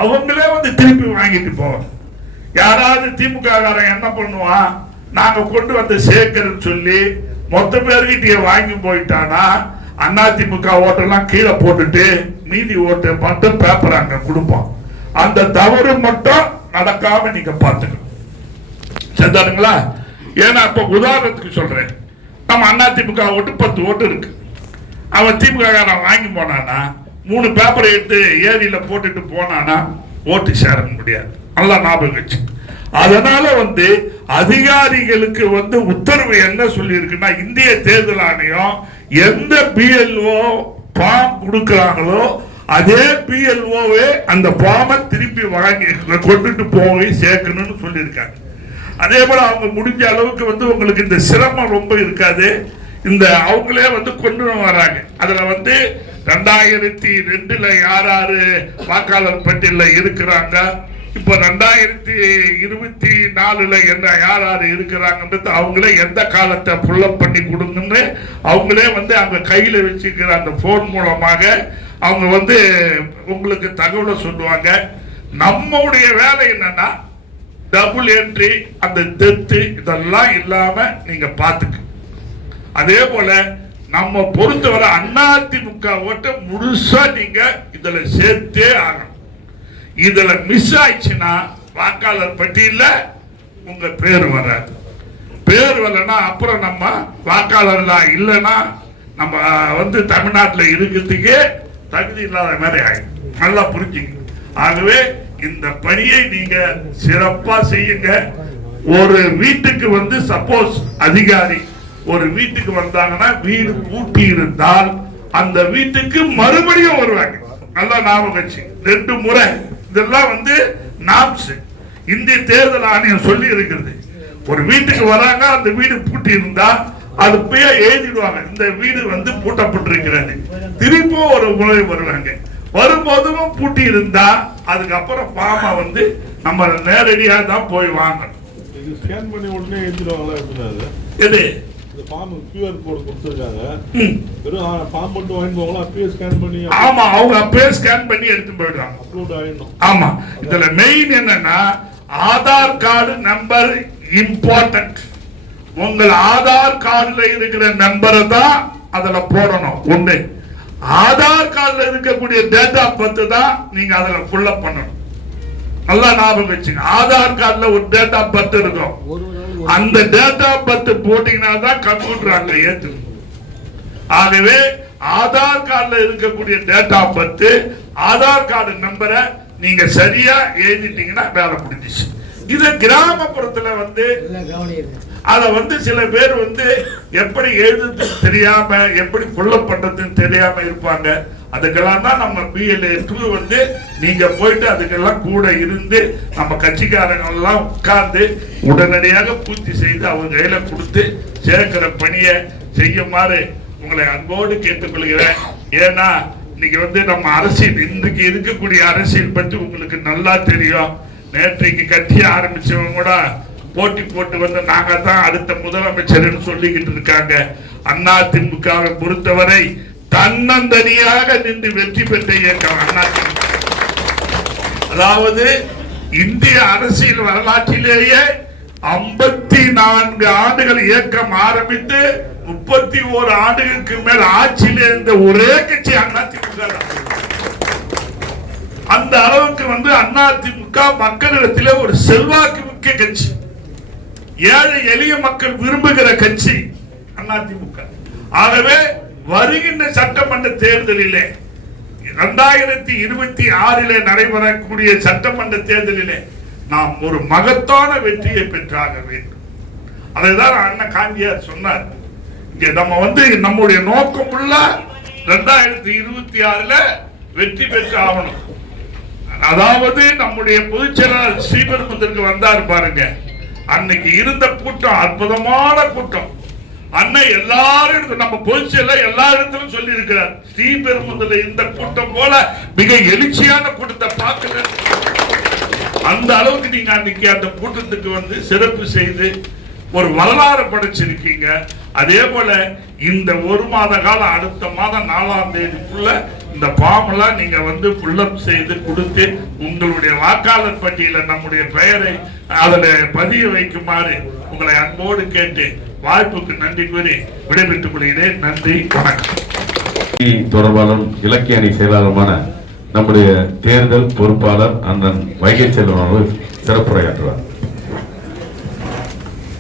அவங்களே திருப்பி வாங்கிட்டு போவாங்க. யாராவது திமுக என்ன பண்ணுவான், நாங்க கொண்டு சேர்க்கிறேன்னு சொல்லி மொத்த பேர்கிட்டயே வாங்கி போயிட்டானா அதிமுக ஓட்டெல்லாம் கீழே போட்டுட்டு மீதி ஓட்டு மட்டும் பேப்பர் அங்க கொடுப்போம். அந்த தவறு மட்டும் நடக்காம நீங்க பாத்துக்கணும். சரிதானுங்களா? ஏன்னா இப்ப உதாரணத்துக்கு சொல்றேன், நம்ம அதிமுக ஓட்டு 10 ஓட்டு இருக்கு. அவன் திமுக வாங்கி போனானா 3 பேப்பரை எடுத்து ஏரியில போட்டுட்டு போனானா ஓட்டு சேர முடியாது. நல்லா ஞாபகம் வச்சு. அதனால அதிகாரிகளுக்கு உத்தரவு என்ன சொல்லி இருக்குன்னா, இந்திய தேர்தல் ஆணையம் எந்த BLO ஃபார்ம் கொடுக்கிறாங்களோ அதே BLOவே அந்த ஃபார்மை திருப்பி வாங்கி கொண்டுட்டு போய் சேர்க்கணும்னு சொல்லியிருக்காங்க. அதே போல அவங்க முடிஞ்ச அளவுக்கு உங்களுக்கு இந்த சிரமம் ரொம்ப இருக்காது. இந்த அவங்களே கொண்டு வராங்க. அதுல 2002ல யார் வாக்காளர் பட்டியலில் இருக்கிறாங்க, இப்ப 2024ல என்ன யார் இருக்கிறாங்கன்றது அவங்களே எந்த காலத்தை ஃபுல்லப் பண்ணி கொடுங்கன்னு அவங்களே அவங்க கையில வச்சுக்கிற அந்த போன் மூலமாக அவங்க உங்களுக்கு தகவலை சொல்லுவாங்க. நம்முடைய வேலை என்னன்னா டபுள் என்ட்ரி, அந்த டெத்து இதெல்லாம் இல்லாம நீங்க பாத்துக்க. அதே போல நம்ம பொறுத்தவரை அதிமுக ஓட்ட முழுசா நீங்க இதுல சேர்த்தே ஆகணும். இதுல மிஸ் ஆயிடுச்சுன்னா வாக்காளர் பட்டியல உங்க பேர் வராது. பேர் வரலன்னா அப்புறம் நம்ம வாக்காளர் இல்லைன்னா நம்ம தமிழ்நாட்டில் இருக்கிறதுக்கே தகுதி இல்லாத மாதிரி ஆயிடும். நல்லா புரிஞ்சுங்க. ஆகவே இந்த பணியை நீங்க சிறப்பா செய்யுங்க. ஒரு வீட்டுக்கு சப்போஸ் அதிகாரி ஒரு வீட்டுக்கு வந்தாங்கன்னா வீடு பூட்டி இருந்தால் அந்த வீட்டுக்கு மறுபடியும் வருவாங்க. நல்லா ஞாபகம் வச்சு 2 முறை. இதெல்லாம் நாம்ஸ் இந்திய தேர்தல் ஆணையம் சொல்லி இருக்கிறது. ஒரு வீட்டுக்கு வராங்க, அந்த வீடு பூட்டி இருந்தா அது போய் எழுதிடுவாங்க, இந்த வீடு பூட்டப்பட்டிருக்கிறது. திரும்ப ஒரு முறை வருவாங்க. வரும்போதும் பூட்டி இருந்தா அதுக்கப்புறம் ஃபார்மை நம்ம நேரடியா தான் போய் வாங்கணும். இது ஸ்கேன் பண்ணி உடனே எழுதிடுவாங்களா? எது இந்த ஃபார்ம் QR கோட் கொடுத்திருக்காங்க, வெறும் ஃபார்ம் மட்டும் வாங்கி போவாங்களா? அப்பவே ஸ்கேன் பண்ணி? ஆமா, அவங்க அப்பவே ஸ்கேன் பண்ணி எடுத்து போயிடுவாங்க. அப்லோட் ஆயிடும். ஆமா. இதுல மெயின் என்னன்னா ஆதார் கார்டு நம்பர் இம்பார்ட்டன்ட். உங்கள் ஆதார் கார்டுல இருக்கிற நம்பரை தான் அதுல போடணும். ஒண்ணு, ஆதார் கார்டுல இருக்கக்கூடிய டேட் ஆஃப் பர்த் தான் நீங்க அதுல ஃபுல்லப் பண்ணணும். நல்லா ஞாபகம் வச்சுங்க. ஆதார் கார்டுல ஒரு டேட் ஆஃப் பர்த் இருக்கும். அந்த டேட் ஆஃப் பர்த் போட்டீங்கன்னா தான் கம்ப்யூட்டர் அங்க ஏத்து. ஆகவே ஆதார் கார்டுல இருக்கக்கூடிய date of birth, Aadhaar card நம்பரை நீங்க சரியா எழுதிட்டீங்கன்னா வேலை முடிஞ்சிச்சு. இது கிராமப்புறத்துல அத சில பேர் எப்படி எழுதுறது தெரியாம எப்படி ஃபுல்லப் பண்றதுன்னு தெரியாம இருப்பாங்க. அதுக்கெல்லாம் தான் நம்ம BLA 2 வந்து நீங்க போயிட்டு அதுக்கெல்லாம் கூட இருந்து நம்ம கட்சிக்காரங்க எல்லாம் உட்கார்ந்து உடனடியாக பூர்த்தி செய்து அவங்க கையில கொடுத்து சேர்க்கிற பணியை செய்யுமாறு உங்களை அன்போடு கேட்டுக்கொள்கிறேன். ஏன்னா இன்னைக்கு வந்து நம்ம அரசியல் இன்றைக்கு இருக்கக்கூடிய அரசியல் பற்றி உங்களுக்கு நல்லா தெரியும். நேற்றைக்கு கட்சியை ஆரம்பிச்சவங்க கூட போட்டி போட்டு வந்து நாங்க தான் அடுத்த முதலமைச்சர்னு சொல்லிக்கிட்டு இருக்காங்க. அதிமுகவை பொறுத்தவரை தன்னந்தனியாக நின்று வெற்றி பெற்ற இயக்கம் அதிமுக. அதாவது இந்திய அரசியல் வரலாற்றிலேயே 54 ஆண்டுகள் இயக்கம் ஆரம்பித்து 31 ஆண்டுகளுக்கு மேல் ஆட்சியில் இருந்த ஒரே கட்சி அதிமுக. அந்த அளவுக்கு வந்து அதிமுக மக்களிடத்திலே ஒரு செல்வாக்கு மிக்க கட்சி, ஏழை எளிய மக்கள் விரும்புகிற கட்சி அதிமுக. ஆகவே வருகின்ற சட்டமன்ற தேர்தலிலே 2026 நடைபெறக்கூடிய சட்டமன்ற தேர்தலிலே நாம் ஒரு மகத்தான வெற்றியை பெற்றாக வேண்டும். அதைதான் அண்ணன் காந்தியார் சொன்னார். இங்க நம்ம வந்து நம்முடைய நோக்கம் உள்ள 2026 வெற்றி பெற்று ஆகணும். அதாவது நம்முடைய பொதுச் செயலாளர் ஸ்ரீபெரும்புதூருக்கு வந்தார் பாருங்க, அன்னைக்கு இருந்த கூட்டம் அற்புதமான கூட்டம். அண்ணன் எல்லாரும் நம்ம பொதுச் செயலர் எல்லா இடத்திலும் சொல்லி இருக்கிறார், ஸ்ரீபெரும்புதூர்ல இந்த கூட்டம் போல மிக எழுச்சியான கூட்டத்தை பார்க்கல. அந்த அளவுக்கு நீங்க அன்னைக்கு அந்த கூட்டத்துக்கு வந்து சிறப்பு செய்து ஒரு வரலாறு படைச்சிருக்கீங்க. அதே போல இந்த ஒரு மாத காலம் அடுத்த மாதம் 4ஆம் தேதிக்குள்ள இந்த ஃபார்ம் எல்லாம் நீங்க வந்து புல்லப் செய்து கொடுத்து உங்களுடைய வாக்காளர் பட்டியல நம்முடைய பெயரை அதில் பதிய வைக்குமாறு உங்களை அன்போடு கேட்டு வாய்ப்புக்கு நன்றி கூறி விடைபெற்றுக் கொள்கிறேன். நன்றி, வணக்கம். தொடர்பாளர் இலக்கிய அணி செயலாளருமான நம்முடைய தேர்தல் பொறுப்பாளர் அண்ணன் வைகை செல்வன் அவர்கள் சிறப்புரையாற்றுவார்.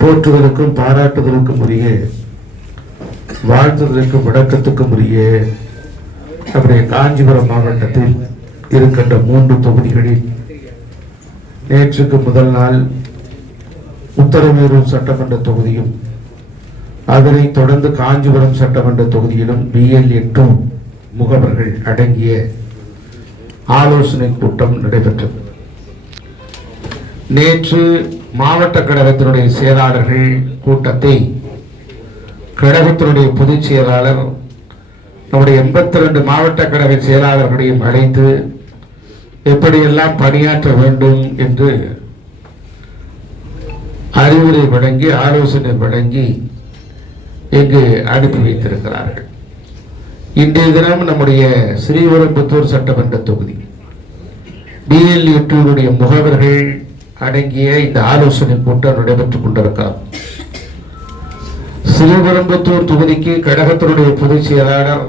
போற்றுவதற்கும் பாராட்டுவதற்கும் உரிய, வாழ்த்துவதற்கும் விளக்கத்துக்கும் உரிய நம்முடைய காஞ்சிபுரம் மாவட்டத்தில் இருக்கின்ற 3 தொகுதிகளில் நேற்றுக்கு முதல் நாள் உத்தரமேரூர் சட்டமன்ற தொகுதியும் அதனைத் தொடர்ந்து காஞ்சிபுரம் சட்டமன்ற தொகுதியிலும் BLA 2 முகவர்கள் அடங்கிய ஆலோசனை கூட்டம் நடைபெற்றது. நேற்று மாவட்ட கழகத்தினுடைய செயலாளர்கள் கூட்டத்தை கழகத்தினுடைய பொதுச் செயலாளர் நம்முடைய 82 மாவட்ட கழக செயலாளர்களையும் அழைத்து எப்படியெல்லாம் பணியாற்ற வேண்டும் என்று அறிவுரை வழங்கி ஆலோசனை வழங்கி இங்கு அனுப்பி வைத்திருக்கிறார்கள். இன்றைய தினம் நம்முடைய ஸ்ரீபெரும்புதூர் சட்டமன்ற தொகுதி BLA 2 முகவர்கள் அடங்கிய இந்த ஆலோசனை கூட்டம் நடைபெற்றுக் கொண்டிருக்கிறது. ஸ்ரீபெரும்புதூர் தொகுதிக்கு கழகத்தினுடைய பொதுச் செயலாளர்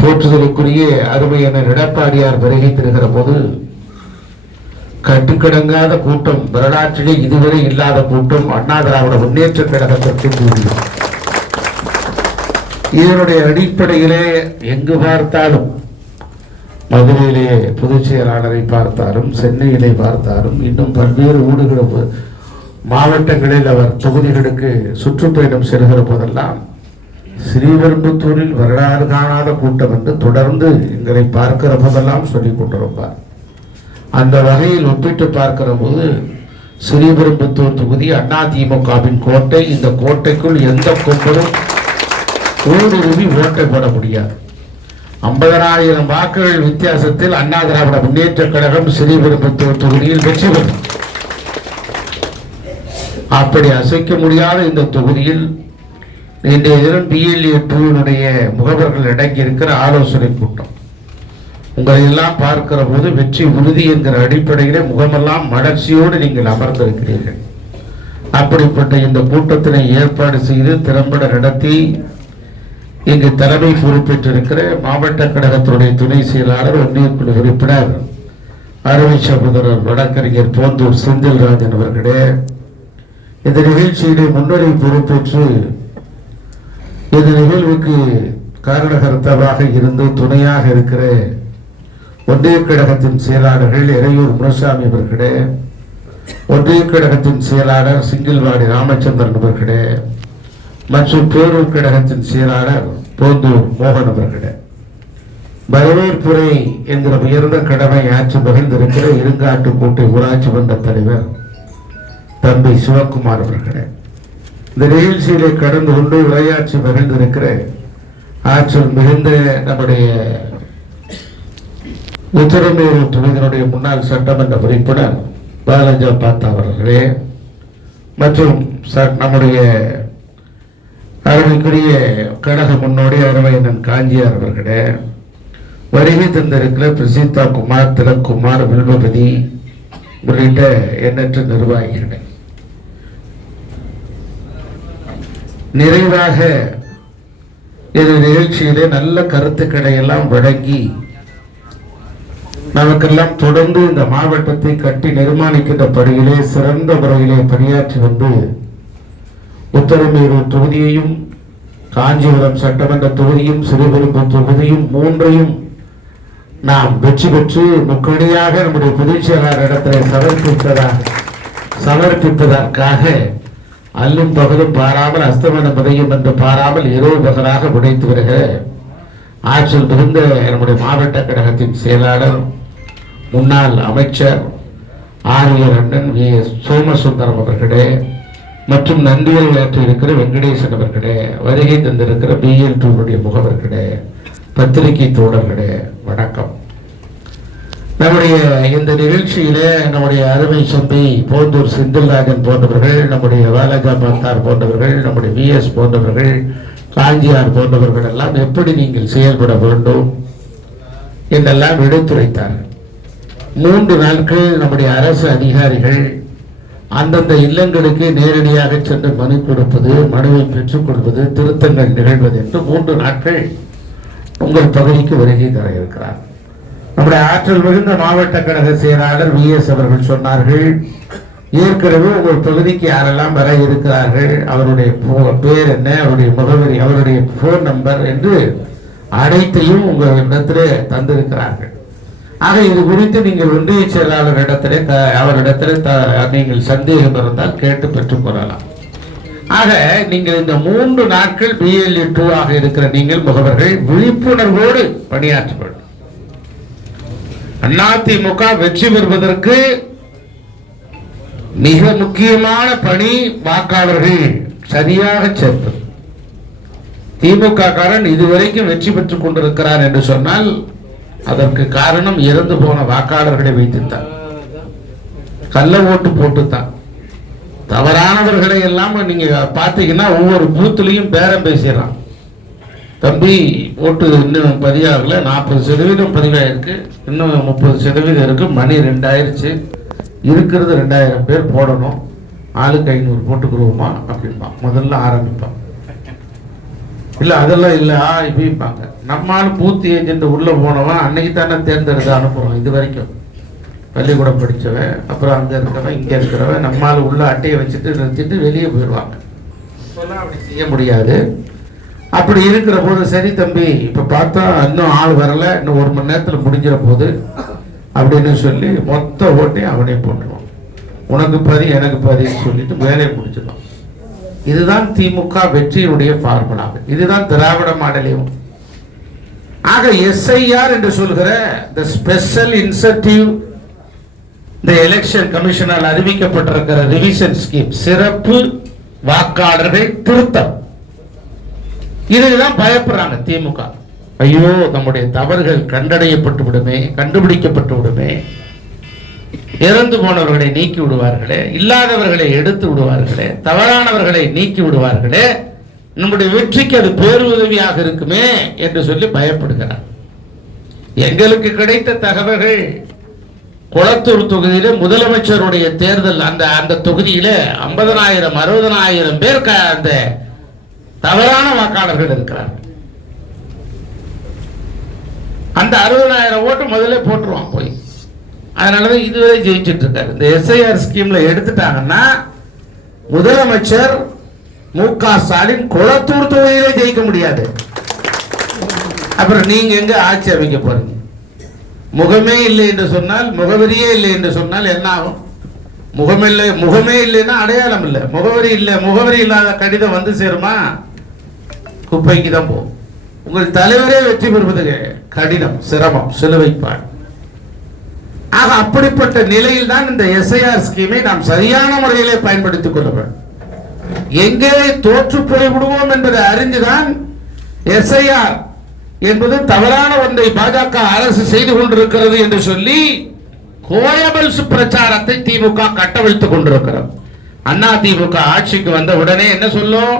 போற்றுதலுக்குரிய அருமையான எடப்பாடியார் வருகை தருகிற போது கட்டுக்கடங்காத கூட்டம், வரலாற்றிலே இதுவரை இல்லாத கூட்டம் அண்ணா திராவிட முன்னேற்ற கழகத்திற்கு கூடியது. இதனுடைய அடிப்படையிலே எங்கு பார்த்தாலும், மதுரையிலே பொதுச் செயலாளரை பார்த்தாலும், சென்னையிலே பார்த்தாலும், இன்னும் பல்வேறு ஊடுகள மாவட்டங்களில் அவர் தொகுதிகளுக்கு சுற்றுப்பயணம் செல்கிற போதெல்லாம் ஸ்ரீபெரும்புத்தூரில் வரலாறு காணாத கூட்டம் என்று தொடர்ந்து எங்களை பார்க்கிற போதெல்லாம் சொல்லிக் கொண்டிருப்பார். அந்த வகையில் ஒப்பிட்டு பார்க்கிற போது ஸ்ரீபெரும்புத்தூர் தொகுதி அதிமுகவின் கோட்டை. இந்த கோட்டைக்குள் எந்த கொம்பரும் ஊடுருவி ஓட்டை போட முடியாது. 50,000 வாக்குகள் வித்தியாசத்தில் அண்ணா திராவிட முன்னேற்ற கழகம் ஸ்ரீபெரும்புத்தூர் தொகுதியில் வெற்றி பெறும். அப்படி அசைக்க முடியாத இந்த தொகுதியில் இன்றைய தினம் BLA 2 முகவர்கள் அடங்கியிருக்கிற ஆலோசனை கூட்டம். உங்களை எல்லாம் பார்க்கிற போது வெற்றி உறுதி என்கிற அடிப்படையிலே முகமெல்லாம் மலர்ச்சியோடு நீங்கள் அமர்ந்திருக்கிறீர்கள். அப்படிப்பட்ட இந்த கூட்டத்தினை ஏற்பாடு செய்து திறம்பட நடத்தி இங்கு தலைமை பொறுப்பேற்றிருக்கிற மாவட்ட கழகத்தினுடைய துணை செயலாளர், ஒன்றியக்குழு உறுப்பினர், அருமை சகோதரர் வழக்கறிஞர் போந்தூர் செந்தில்ராஜன் அவர்களே, இந்த நிகழ்ச்சியிலே முன்னுரை பொறுப்பேற்று இந்த நிகழ்வுக்கு காரணகர்த்தாவாக இருந்து துணையாக இருக்கிற ஒன்றிய கழகத்தின் செயலாளர்கள் எறையூர் முனுசாமி அவர்களே, ஒன்றிய கழகத்தின் செயலாளர் சிங்கிள்வாடி ராமச்சந்திரன் அவர்களே, மற்றும் பேரூர் கழகத்தின் செயலாளர் போந்தூர் மோகன் அவர்களே, வரவேற்புரை என்கிற உயர்ந்த கடமை ஆட்சி மகிழ்ந்திருக்கிற இருங்காட்டுக்கோட்டை ஊராட்சி மன்ற தலைவர் தம்பி சிவகுமார் அவர்களே, இந்த நிகழ்ச்சியிலே கடந்து கொண்டு உரையாற்றி மகிழ்ந்திருக்கிற ஆற்றல் மிகுந்த நம்முடைய உத்தரமேரூர் தொகுதியினுடைய முன்னாள் சட்டமன்ற உறுப்பினர் பாலாஜா பாத்தா அவர்களே மற்றும் நம்முடைய அருமைக்குரிய கழக முன்னோடி அருமையண்ணன் காஞ்சியார் அவர்களே, வருகை தந்திருக்கிற பிரசித்தா குமார், திலக்குமார், வில்வபதி உள்ளிட்ட எண்ணற்ற நிர்வாகிகளே, நிறைவாக இந்த நிகழ்ச்சியிலே நல்ல கருத்துக்களை எல்லாம் வழங்கி நமக்கெல்லாம் தொடர்ந்து இந்த மாவட்டத்தை கட்டி நிர்மாணிக்கின்ற பணியிலே சிறந்த முறையிலே பணியாற்றி வந்து உத்தரமேரூர் தொகுதியையும் காஞ்சிபுரம் சட்டமன்ற தொகுதியும் சிறுபெரும்பூர் தொகுதியும் மூன்றையும் நாம் வெற்றி பெற்று முக்கடியாக நம்முடைய பொதுச் செயலாளர் இடத்திலே சமர்ப்பிப்பதற்காக அல்லும் பகலும் பாராமல் அஸ்தமன முறையும் என்று பாராமல் இரவு பகலாக உடைத்து வருகிற ஆற்றல் மிகுந்த நம்முடைய மாவட்ட கழகத்தின் செயலாளர் முன்னாள் அமைச்சர் ஆரியர் அண்ணன் வி எஸ் சோமசுந்தரம் அவர்களே மற்றும் நன்றியுரையாற்றி இருக்கிற வெங்கடேசன் அவர்களே, வருகை தந்திருக்கிற BL2 முகவர்களே, பத்திரிகை தோழர்களே, வணக்கம். நம்முடைய இந்த நிகழ்ச்சியில நம்முடைய அருமை சம்பி போந்தூர் செந்தில்ராஜன் போன்றவர்கள், நம்முடைய வாலஜா பாத்தார் போன்றவர்கள், நம்முடைய VS போன்றவர்கள், காஞ்சியார் போன்றவர்கள் எல்லாம் எப்படி நீங்கள் செயல்பட வேண்டும் என்றெல்லாம் எடுத்துரைத்தார்கள். 3 நாட்கள் நம்முடைய அரசு அதிகாரிகள் அந்தந்த இல்லங்களுக்கு நேரடியாக சென்று மனு கொடுப்பது, மனுவை பெற்றுக் கொள்வது, திருத்தங்கள் நிகழ்வது என்று 3 நாட்கள் உங்கள் பகுதிக்கு வருகை தர இருக்கிறார். நம்முடைய ஆற்றல் மிகுந்த மாவட்ட கழக செயலாளர் VS அவர்கள் சொன்னார்கள், ஏற்கனவே உங்கள் பகுதிக்கு யாரெல்லாம் வர இருக்கிறார்கள், அவருடைய பேர் என்ன, அவருடைய முகவரி, அவருடைய போன் நம்பர் என்று அனைத்தையும் உங்களிடத்திலே தந்திருக்கிறார்கள். ஆக இது குறித்து நீங்கள் ஒன்றிய செயலாளர் அவரிடத்தில் நீங்கள் சந்தேகம் இருந்தால் கேட்டு பெற்றுக் கொள்ளலாம். ஆக நீங்கள் இந்த 3 நாட்கள் BL2 ஆக இருக்கிற நீங்கள் முகவர்கள் விழிப்புணர்வோடு பணியாற்ற வேண்டும். அதிமுக வெற்றி பெறுவதற்கு மிக முக்கியமான பணி வாக்காளர்கள் சரியாக சேர்ப்பது. திமுக காரன் இதுவரைக்கும் வெற்றி பெற்றுக் கொண்டிருக்கிறார் என்று சொன்னால் அதற்கு காரணம் இறந்து போன வாக்காளர்களை வைத்துத்தான், கள்ள ஓட்டு போட்டுத்தான். தவறானவர்களை எல்லாம் நீங்க பார்த்தீங்கன்னா ஒவ்வொரு பூத்துலையும் பேரம் பேசிடலாம். தம்பி ஓட்டு இன்னும் பதிவாகல, 40% பதிவாயிருக்கு, இன்னும் 30% இருக்கு, மணி 2 ஆயிடுச்சு, இருக்கிறது 2000 பேர் போடணும், ஆளுக்கு 500 போட்டுக்குருவோமா அப்படின்பா முதல்ல ஆரம்பிப்பான். இல்லை அதெல்லாம் இல்லை இப்படிப்பாங்க. நம்மால் பூத் ஏஜென்ட் உள்ளே போனவன் அன்னைக்கு தானே தேர்ந்தெடுத்து அனுப்புகிறோம். இது வரைக்கும் பள்ளிக்கூடம் படித்தவன், அப்புறம் அங்கே இருக்கிறவன், இங்கே இருக்கிறவன் நம்மால் உள்ள அட்டையை வச்சுட்டு நிறுத்திட்டு வெளியே போயிடுவாங்க. இப்போல்லாம் அப்படி செய்ய முடியாது. அப்படி இருக்கிற போது சரி தம்பி இப்போ பார்த்தா இன்னும் ஆள் வரலை, இன்னும் 1 மணி நேரத்தில் முடிஞ்சிட போகுது அப்படின்னு சொல்லி மொத்த ஓட்டையும் அவனே போட்டுருவான். உனக்கு பாதி எனக்கு பாதின்னு சொல்லிட்டு வேலையை முடிச்சிடுவான். இதுதான் திமுக வெற்றியினுடைய ஃபார்முலா. இதுதான் திராவிட மாடலையும். ஆக SIR என்று சொல்கிற the special incentive இந்த எலெக்ஷன் கமிஷனால் அறிவிக்கப்பட்டிருக்கிற ரிவிஷன் ஸ்கீம், சிறப்பு வாக்காளர்கள் திருத்தம், இதுதான் பயப்படுறாங்க திமுக. ஐயோ நம்முடைய தவறுகள் கண்டுபிடிக்கப்பட்டு விடுமே, இறந்து போனவர்களை நீக்கி விடுவார்களே, இல்லாதவர்களை எடுத்து விடுவார்களே, தவறானவர்களை நீக்கி விடுவார்களே, நம்முடைய வெற்றிக்கு அது பேருதவியாக இருக்குமே என்று சொல்லி பயப்படுகிறார். எங்களுக்கு கிடைத்த தகவல்கள் கொளத்தூர் தொகுதியில முதலமைச்சருடைய தேர்தல் அந்த தொகுதியில 50,000 60,000 பேர் அந்த தவறான வாக்காளர்கள் இருக்கிறார்கள். அந்த 60,000 ஓட்டு முதல்ல போட்டுருவான் போய். அதனாலதான் இதுவரை ஜெயிச்சுட்டு இருக்காரு. இந்த SIR ஸ்கீம்ல எடுத்துட்டாங்கன்னா முதலமைச்சர் MK ஸ்டாலின் கொளத்தூர் தொகுதியிலே ஜெயிக்க முடியாது. அப்புறம் நீங்க எங்க ஆட்சி அமைக்க போறீங்க? முகமே இல்லை என்று சொன்னால், முகவரியே இல்லை என்று சொன்னால் என்ன ஆகும்? முகமே இல்லைன்னா அடையாளம் இல்லை, முகவரி இல்லை. முகவரி இல்லாத கடிதம் வந்து சேருமா? குப்பைக்கு தான் போகும். உங்கள் தலைவரே வெற்றி பெறுவது கடினம், சிரமம், சிலுவைப்பாடு. ஆக அப்படிப்பட்ட நிலையில் தான் இந்த எஸ்ஐஆர் ஸ்கீமை நாம் சரியான முறையிலே பயன்படுத்திக் கொள்ள வேண்டும். எங்கே தோற்று போய்விடுவோம் என்பதை அறிந்துதான் எஸ்ஐஆர் என்பது தவறான ஒன்றை பாஜக அரசு செய்து கொண்டிருக்கிறது என்று சொல்லி கோயபல்ஸ் பிரச்சாரத்தை திமுக கட்டவிழ்த்துக் கொண்டிருக்கிறது. அண்ணா திமுக ஆட்சிக்கு வந்த உடனே என்ன சொல்லும்?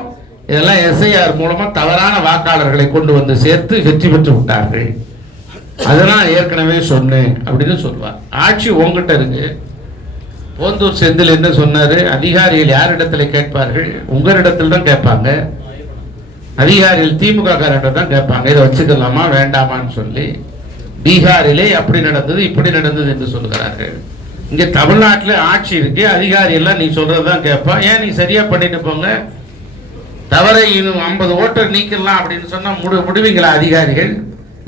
இதெல்லாம் எஸ்ஐஆர் மூலமா தவறான வாக்காளர்களை கொண்டு வந்து சேர்த்து வெற்றி பெற்று விட்டார்கள், அதெல்லாம் ஏற்கனவே சொன்னேன் அப்படின்னு சொல்லுவார். ஆட்சி உங்ககிட்ட இருக்கு. போந்தூர் செந்தில் என்ன சொன்னாரு? அதிகாரிகள் யாரிடத்துல கேட்பார்கள்? உங்களிடத்தில் தான் கேட்பாங்க. அதிகாரிகள் திமுக காரர்கள் தான் கேட்பாங்க, இதை வச்சுக்கலாமா வேண்டாமான்னு சொல்லி. பீகாரிலே அப்படி நடந்தது இப்படி நடந்தது என்று சொல்லுகிறார்கள். இங்க தமிழ்நாட்டில் ஆட்சி இருக்கு, அதிகாரி எல்லாம் நீ சொல்றதுதான் கேட்பான். ஏன் நீ சரியா பண்ணிட்டு போங்க, தவறை இன்னும் 50 ஓட்டர் நீக்கலாம் அப்படின்னு சொன்னா முடிவீங்களா அதிகாரிகள்?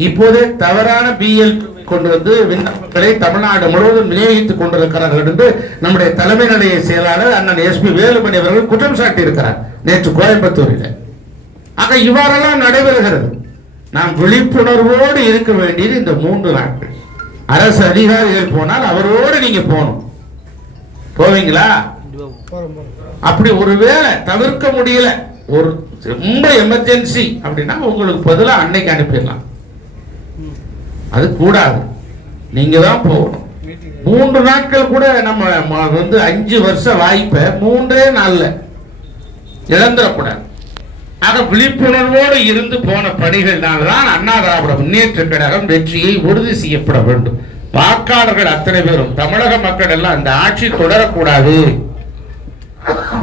இப்போதே தவறான பிஎல் கொண்டு வந்து விண்ணப்பங்களை தமிழ்நாடு முழுவதும் விநியோகித்துக் கொண்டிருக்கிறார்கள் என்று நம்முடைய தலைமை நிலைய செயலாளர் அண்ணன் எஸ்பி வேலுமணி அவர்கள் குற்றம் சாட்டி இருக்கிறார் நேற்று கோயம்புத்தூரில். ஆக இவ்வாறெல்லாம் நடைபெறுகிறது. நாம் விழிப்புணர்வோடு இருக்க வேண்டியது இந்த 3 நாட்கள். அரசு அதிகாரிகள் போனால் அவரோடு நீங்க போகணும். போவீங்களா? அப்படி ஒருவேளை தவிர்க்க முடியல, ஒரு ரொம்ப எமர்ஜென்சி அப்படின்னா உங்களுக்கு பதிலாக அன்னைக்கு அனுப்பிடலாம். அது கூடாது, நீங்க தான் போகணும். 3 நாட்கள் கூட நம்ம வந்து 5 வருஷ வாய்ப்பை 3 நாள்ல இழந்துடக்கூடாது. ஆக விழிப்புணர்வோடு இருந்து போன பணிகள்னால தான் அண்ணா திராவிட முன்னேற்ற கழகம் வெற்றியை உறுதி செய்யப்பட வேண்டும். வாக்காளர்கள் அத்தனை பேரும், தமிழக மக்கள் எல்லாம் இந்த ஆட்சி தொடரக்கூடாது,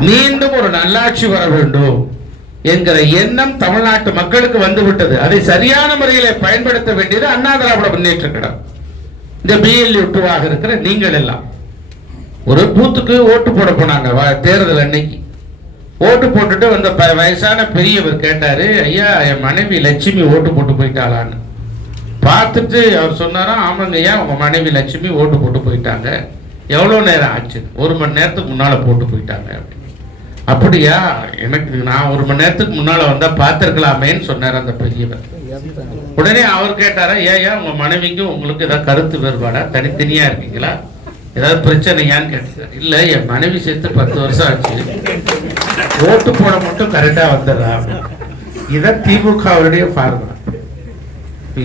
மீண்டும் ஒரு நல்லாட்சி வர வேண்டும் என்கிற எண்ணம் தமிழ்நாட்டு மக்களுக்கு வந்துவிட்டது. அதை சரியான முறையிலே பயன்படுத்த வேண்டியது அண்ணா திராவிட முன்னேற்ற கழகம். இந்த பிஎல்யூ2ஆக இருக்கிற நீங்கள் எல்லாம் ஒரு பூத்துக்கு ஓட்டு போட போனாங்க தேர்தல் அன்னைக்கு. ஓட்டு போட்டுட்டு வந்த வயசான பெரியவர் கேட்டாரு, ஐயா என் மனைவி லட்சுமி ஓட்டு போட்டு போயிட்டாளான்னு. பார்த்துட்டு அவர் சொன்னாராம், ஆமாங்க ஐயா உங்க மனைவி லட்சுமி ஓட்டு போட்டு போயிட்டாங்க. எவ்வளோ நேரம் ஆச்சு? 1 மணி நேரத்துக்கு முன்னால போட்டு போயிட்டாங்க. அப்படியா, எனக்கு நான் 1 மணி நேரத்துக்கு முன்னால வந்தா பார்த்துருக்கலாமேன்னு சொன்னார் அந்த பெரியவர். உடனே அவர் கேட்டாரா, ஏயா உங்க மனைவிக்கும் உங்களுக்கு ஏதாவது கருத்து வேறுபாடா, தனித்தனியா இருக்கீங்களா, ஏதாவது பிரச்சனையான்னு கேட்டார். இல்ல என் மனைவி சேர்த்து 10 வருஷம் ஆச்சு, ஓட்டு போட மட்டும் கரெக்டா வந்துடுறா. இதான் திமுகவுடைய பார்வை.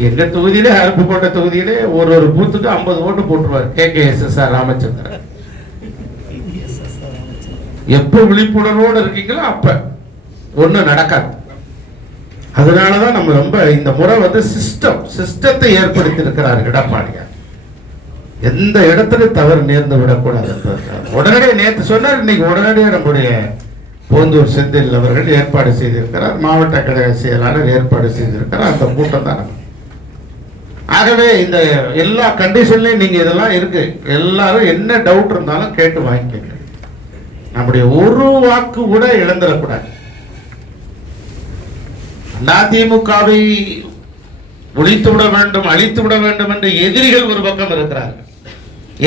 எங்க தொகுதியிலே அருப்புக்கோட்டை தொகுதியிலே ஒரு பூத்துக்கு 50 ஓட்டு போட்டுருவார் KKSSR ராமச்சந்திரன். எப்ப விழிப்புணர்வோடு இருக்கீங்களோ அப்ப ஒண்ணு நடக்காது. அதனாலதான் நம்ம ரொம்ப இந்த முறை வந்து சிஸ்டத்தை ஏற்படுத்தி இருக்கிறார் எடப்பாடியார். எந்த இடத்துல தவறு நேர்ந்து விடக்கூடாது. உடனடியாக நேற்று சொன்னார், இன்னைக்கு உடனடியாக நம்முடைய போந்தூர் செந்தில் அவர்கள் ஏற்பாடு செய்திருக்கிறார், மாவட்ட கழக செயலாளர் ஏற்பாடு செய்திருக்கிறார். அந்த கூட்டம் தான். ஆகவே இந்த எல்லா கண்டிஷன்லயும் நீங்க இதெல்லாம் இருக்கு, எல்லாரும் என்ன டவுட் இருந்தாலும் கேட்டு வாங்கிக்க. நம்முடைய ஒரு வாக்கு கூட இழந்துடக்கூடாது. அதிமுகவை ஒழித்து விட வேண்டும், அழித்து விட வேண்டும் என்று எதிரிகள் ஒரு பக்கம் இருக்கிறார்கள்.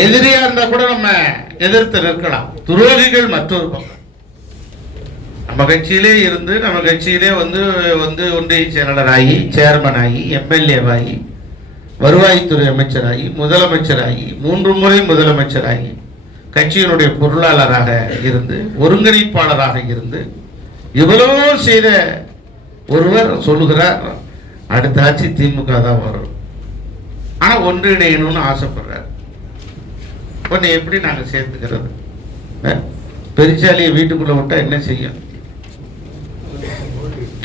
எதிரியா இருந்தா கூட நம்ம எதிர்த்து நிற்கலாம், துரோகிகள் மற்றொரு பக்கம். நம்ம கட்சியிலே இருந்து நம்ம கட்சியிலே வந்து ஒன்றிய செயலாளராகி, சேர்மன் ஆகி, எம்எல்ஏவாகி, வருவாய்த்துறை அமைச்சராகி, முதலமைச்சராகி, 3 முறை முதலமைச்சராகி, கட்சியினுடைய பொருளாளராக இருந்து, ஒருங்கிணைப்பாளராக இருந்து, இவ்வளவோ செய்த ஒருவர் சொல்லுகிறார், அடுத்த ஆட்சி திமுக தான் வரும், ஆனா ஒன்றிணையணும்னு ஆசைப்படுறார். உடனே எப்படி நாங்க சேர்த்துக்கிறது? பெருச்சாலியை வீட்டுக்குள்ள விட்டா என்ன செய்யும்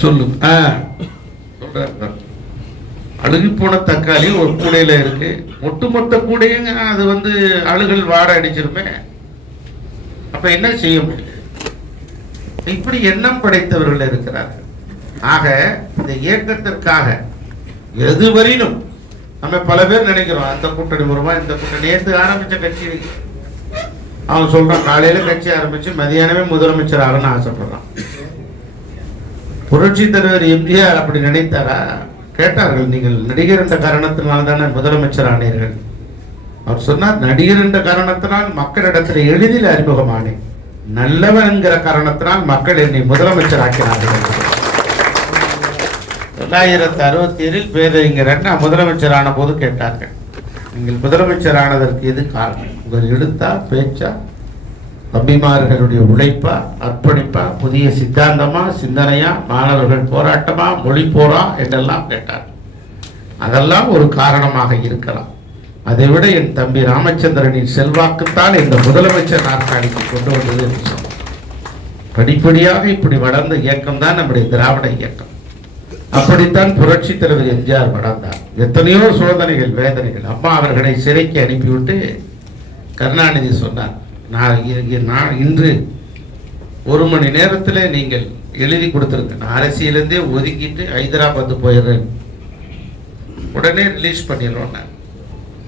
சொல்லுங்க. சொல்ற அழுகி போன தக்காளி ஒரு கூடையில இருக்கு, ஒட்டுமொத்த கூடையுங்க அது வந்து அழுகல் வாட அடிச்சிருமே, அப்ப என்ன செய்ய முடியும்? இப்படி எண்ணம் படைத்தவர்கள் இருக்கிறார்கள். ஆக இந்த இயக்கத்திற்காக எதுவரையிலும் நம்ம பல பேர் நினைக்கிறோம், அந்த கூட்டணி வருமா, இந்த கூட்டணி. நேற்று ஆரம்பிச்ச கட்சி அவன் சொல்றான், காலையில கட்சி ஆரம்பிச்சு மதியானமே முதலமைச்சர் ஆகணும்னு ஆசைப்படுறான். புரட்சி தலைவர் எம்ஜிஆர் அப்படி நினைத்தாரா? கேட்டார்கள், நீங்கள் நடிகர் என்ற காரணத்தினால் தானே முதலமைச்சர் ஆனீர்கள். அவர் சொன்னார், நடிகர் என்ற காரணத்தினால் மக்களிடத்தில் எளிதில் அறிமுகமானேன், நல்லவன் என்கிற காரணத்தினால் மக்கள் என்னை முதலமைச்சர் ஆக்கினார்கள். 1967 பேரறிஞர் அண்ணா முதலமைச்சரான போது கேட்டார்கள், நீங்கள் முதலமைச்சரானதற்கு எது காரணம்? உங்கள் எழுத்தா, பேச்சா, தம்பிமார்களுடைய உழைப்பா, அர்ப்பணிப்பா, புதிய சித்தாந்தமா, சிந்தனையா, மாணவர்கள் போராட்டமா, மொழி போரா என்றெல்லாம் கேட்டார். அதெல்லாம் ஒரு காரணமாக இருக்கலாம். அதைவிட என் தம்பி ராமச்சந்திரனின் செல்வாக்குத்தான் இந்த முதலமைச்சர் நாற்காலிக்கு கொண்டு வந்தது என்று சொன்னார். படிப்படியாக இப்படி வளர்ந்த இயக்கம் தான் நம்முடைய திராவிட இயக்கம். அப்படித்தான் புரட்சி தலைவர் எம்ஜிஆர் வளர்ந்தார். எத்தனையோ சோதனைகள், வேதனைகள். அம்மா அவர்களை சிறைக்கு அனுப்பிவிட்டு கருணாநிதி சொன்னார், நான் இன்று 1 மணி நேரத்தில் நீங்கள் எழுதி கொடுத்துருங்க, நான் அரசியலேருந்தே ஒதுக்கிட்டு ஹைதராபாத் போயிடுறேன், உடனே ரிலீஸ் பண்ணிடுறோம்.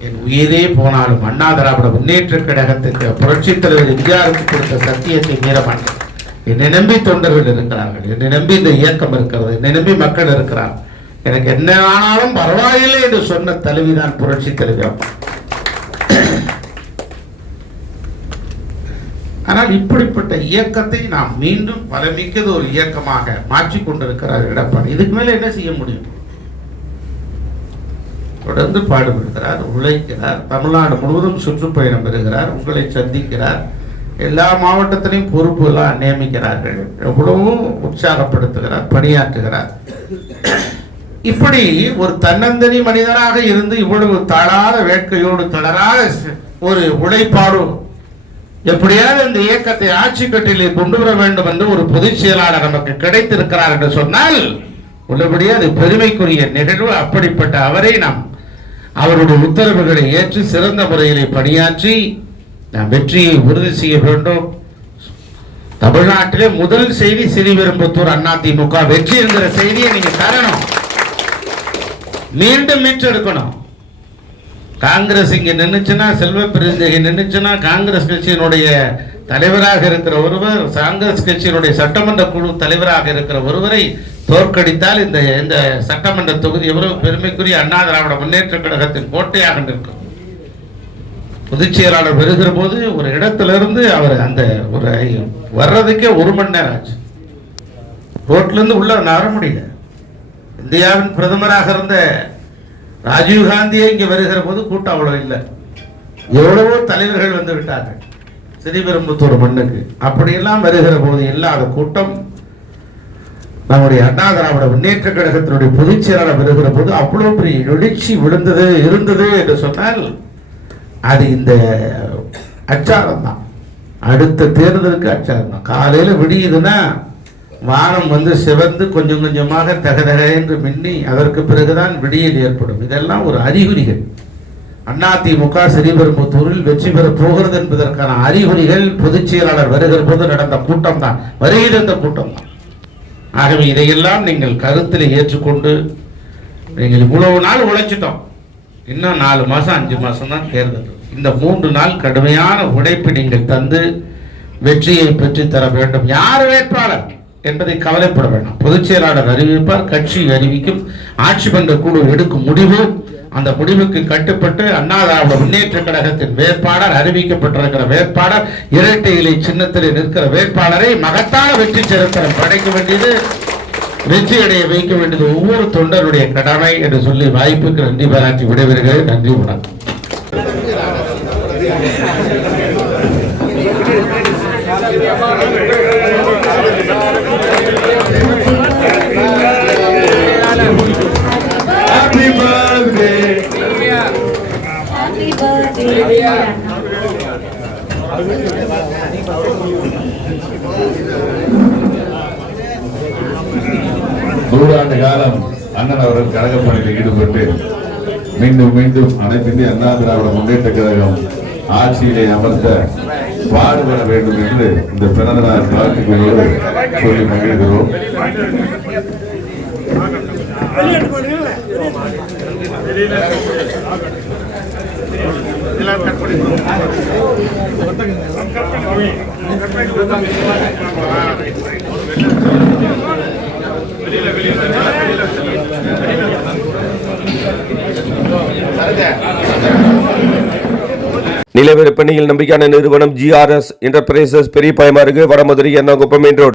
என் உயிரே போனாலும் அண்ணா திராவிட முன்னேற்ற கழகத்துக்கு புரட்சி தலைவர் எம்ஜிஆருக்கு கொடுத்த சத்தியத்தை மீற மாட்டேன். என்னை நம்பி தொண்டர்கள் இருக்கிறார்கள், என்னை நம்பி இந்த இயக்கம் இருக்கிறது, என்னை நம்பி மக்கள் இருக்கிறார், எனக்கு என்ன ஆனாலும் பரவாயில்லை என்று சொன்ன தலைவிதான் புரட்சி தலைவி அம்மா. ஆனால் இப்படிப்பட்ட இயக்கத்தை நாம் மீண்டும் பலமிக்கது ஒரு இயக்கமாக மாற்றிக் கொண்டிருக்கிறார் எடப்பாடி. இதுக்கு மேல என்ன செய்ய முடியும்? தொடர்ந்து பாடுபடுகிறார், உழைக்கிறார், தமிழ்நாடு முழுவதும் சுற்றுப்பயணம் பெறுகிறார், உங்களை சந்திக்கிறார், எல்லா மாவட்டத்திலையும் பொறுப்புகளாக நியமிக்கிறார்கள், எவ்வளவோ உற்சாகப்படுத்துகிறார், பணியாற்றுகிறார். இப்படி ஒரு தன்னந்தனி மனிதனாக இருந்து இவ்வளவு தளராத வேட்கையோடு, தளராத ஒரு உழைப்பாடு, எப்படியாவது இந்த இயக்கத்தை ஆட்சி கட்டிலே கொண்டு வர வேண்டும் என்று ஒரு பொதுச் செயலாளர் நமக்கு கிடைத்திருக்கிறார் என்று சொன்னால் உள்ளபடியே அது பெருமைக்குரிய நிகழ்வு. அப்படிப்பட்ட அவரை நாம் அவருடைய உத்தரவுகளை ஏற்று சிறந்த முறையிலே பணியாற்றி நாம் வெற்றியை உறுதி செய்ய வேண்டும். தமிழ்நாட்டிலே முதல் செய்தி ஸ்ரீபெரும்புத்தூர் அதிமுக வெற்றி என்கிற செய்தியை நீங்க தரணும், மீண்டும் மீட்டெடுக்கணும். காங்கிரஸ் இங்க நின்றுச்சுன்னா, செல்வ பெருந்தகை நின்றுச்சுன்னா, காங்கிரஸ் கட்சியினுடைய தலைவராக இருக்கிற ஒருவர், காங்கிரஸ் கட்சியினுடைய சட்டமன்ற குழு தலைவராக இருக்கிற ஒருவரை தோற்கடித்தால் இந்த சட்டமன்ற தொகுதி எவ்வளவு பெருமைக்குரிய அண்ணா திராவிட முன்னேற்ற கழகத்தின் கோட்டையாக நிற்கும். பொதுச் செயலாளர் வருகிற போது ஒரு இடத்திலிருந்து அவர் அந்த ஒரு வர்றதுக்கே 1 மணி நேரம் ஆச்சு. ரோட்ல இருந்து உள்ள வர முடியல. இந்தியாவின் பிரதமராக இருந்த ராஜீவ்காந்தியே இங்கே வருகிற போது கூட்டம் அவ்வளவு இல்லை. எவ்வளவோ தலைவர்கள் வந்து விட்டார்கள் ஸ்ரீபெரும்புத்தூர் மண்ணுக்கு. அப்படியெல்லாம் வருகிற போது இல்லாத கூட்டம் நம்முடைய அண்ணா திராவிட முன்னேற்ற கழகத்தினுடைய பொதுச் செயலாளர் வருகிற போது அவ்வளவு பெரிய எழுச்சி இருந்தது என்று சொன்னால் அது இந்த அச்சாரம் தான். அடுத்த தேர்தலுக்கு அச்சாரம் தான். காலையில் விடியுதுன்னா வானம் வந்து சிவந்து கொஞ்சம் கொஞ்சமாக தகதக என்று மின்னி அதற்கு பிறகுதான் விடியல் ஏற்படும். இதெல்லாம் ஒரு அறிகுறிகள். அதிமுக ஸ்ரீபெரும்புத்தூரில் வெற்றி பெற போகிறது என்பதற்கான அறிகுறிகள் பொதுச் செயலாளர் வருகிற போது நடந்த கூட்டம் தான், வருகிற இந்த கூட்டம் தான். ஆகவே இதையெல்லாம் நீங்கள் கருத்தில் ஏற்றுக்கொண்டு, நீங்கள் இவ்வளவு நாள் உழைச்சிட்டோம், இன்னும் 4 மாசம் 5 மாசம் தான் தேர்தல். இந்த 3 நாள் கடுமையான உழைப்பு நீங்கள் தந்து வெற்றியை பெற்று தர வேண்டும். யார் வேட்பாளர் என்பதை கவலைப்பட வேண்டாம். பொதுச் செயலாளர் அறிவிப்பார், கட்சி அறிவிக்கும், ஆட்சி மன்ற குழு எடுக்கும் முடிவு. அந்த முடிவுக்கு கட்டுப்பட்டு அண்ணா திராவிட முன்னேற்ற கழகத்தின் வேட்பாளர், அறிவிக்கப்பட்டிருக்கிற வேட்பாளர், இரட்டை இலை சின்னத்தில் நிற்கிற வேட்பாளரை மகத்தான வெற்றி சரித்திரம் படைக்க வேண்டியது, வெற்றி அடைய வைக்க வேண்டியது ஒவ்வொரு தொண்டருடைய கடமை என்று சொல்லி வாய்ப்புக்கு நன்றி பாராட்டி விடைபெறுகிறேன். நன்றி, வணக்கம். Happy birthday. Happy birthday. 100 ஆண்டு காலம் அண்ணன் அவர்கள் கழக பணியில் ஈடுபட்டு மீண்டும் மீண்டும் அனைத்து இந்திய அண்ணா திராவிட முன்னேற்ற கழகம் ஆட்சியிலே அமர்த்த பாடுபட வேண்டும் என்று இந்த பிறந்த நாள் வாழ்த்துக்களோடு சொல்லி மகிழ்கிறோம். நில விற்பனையில் நம்பிக்கையான நிறுவனம் GRS என்டர்பிரைசஸ், பெரிய பாயமாறு, வடமதுரை, எர்ணாகுப்பம் மெயின் ரோடு.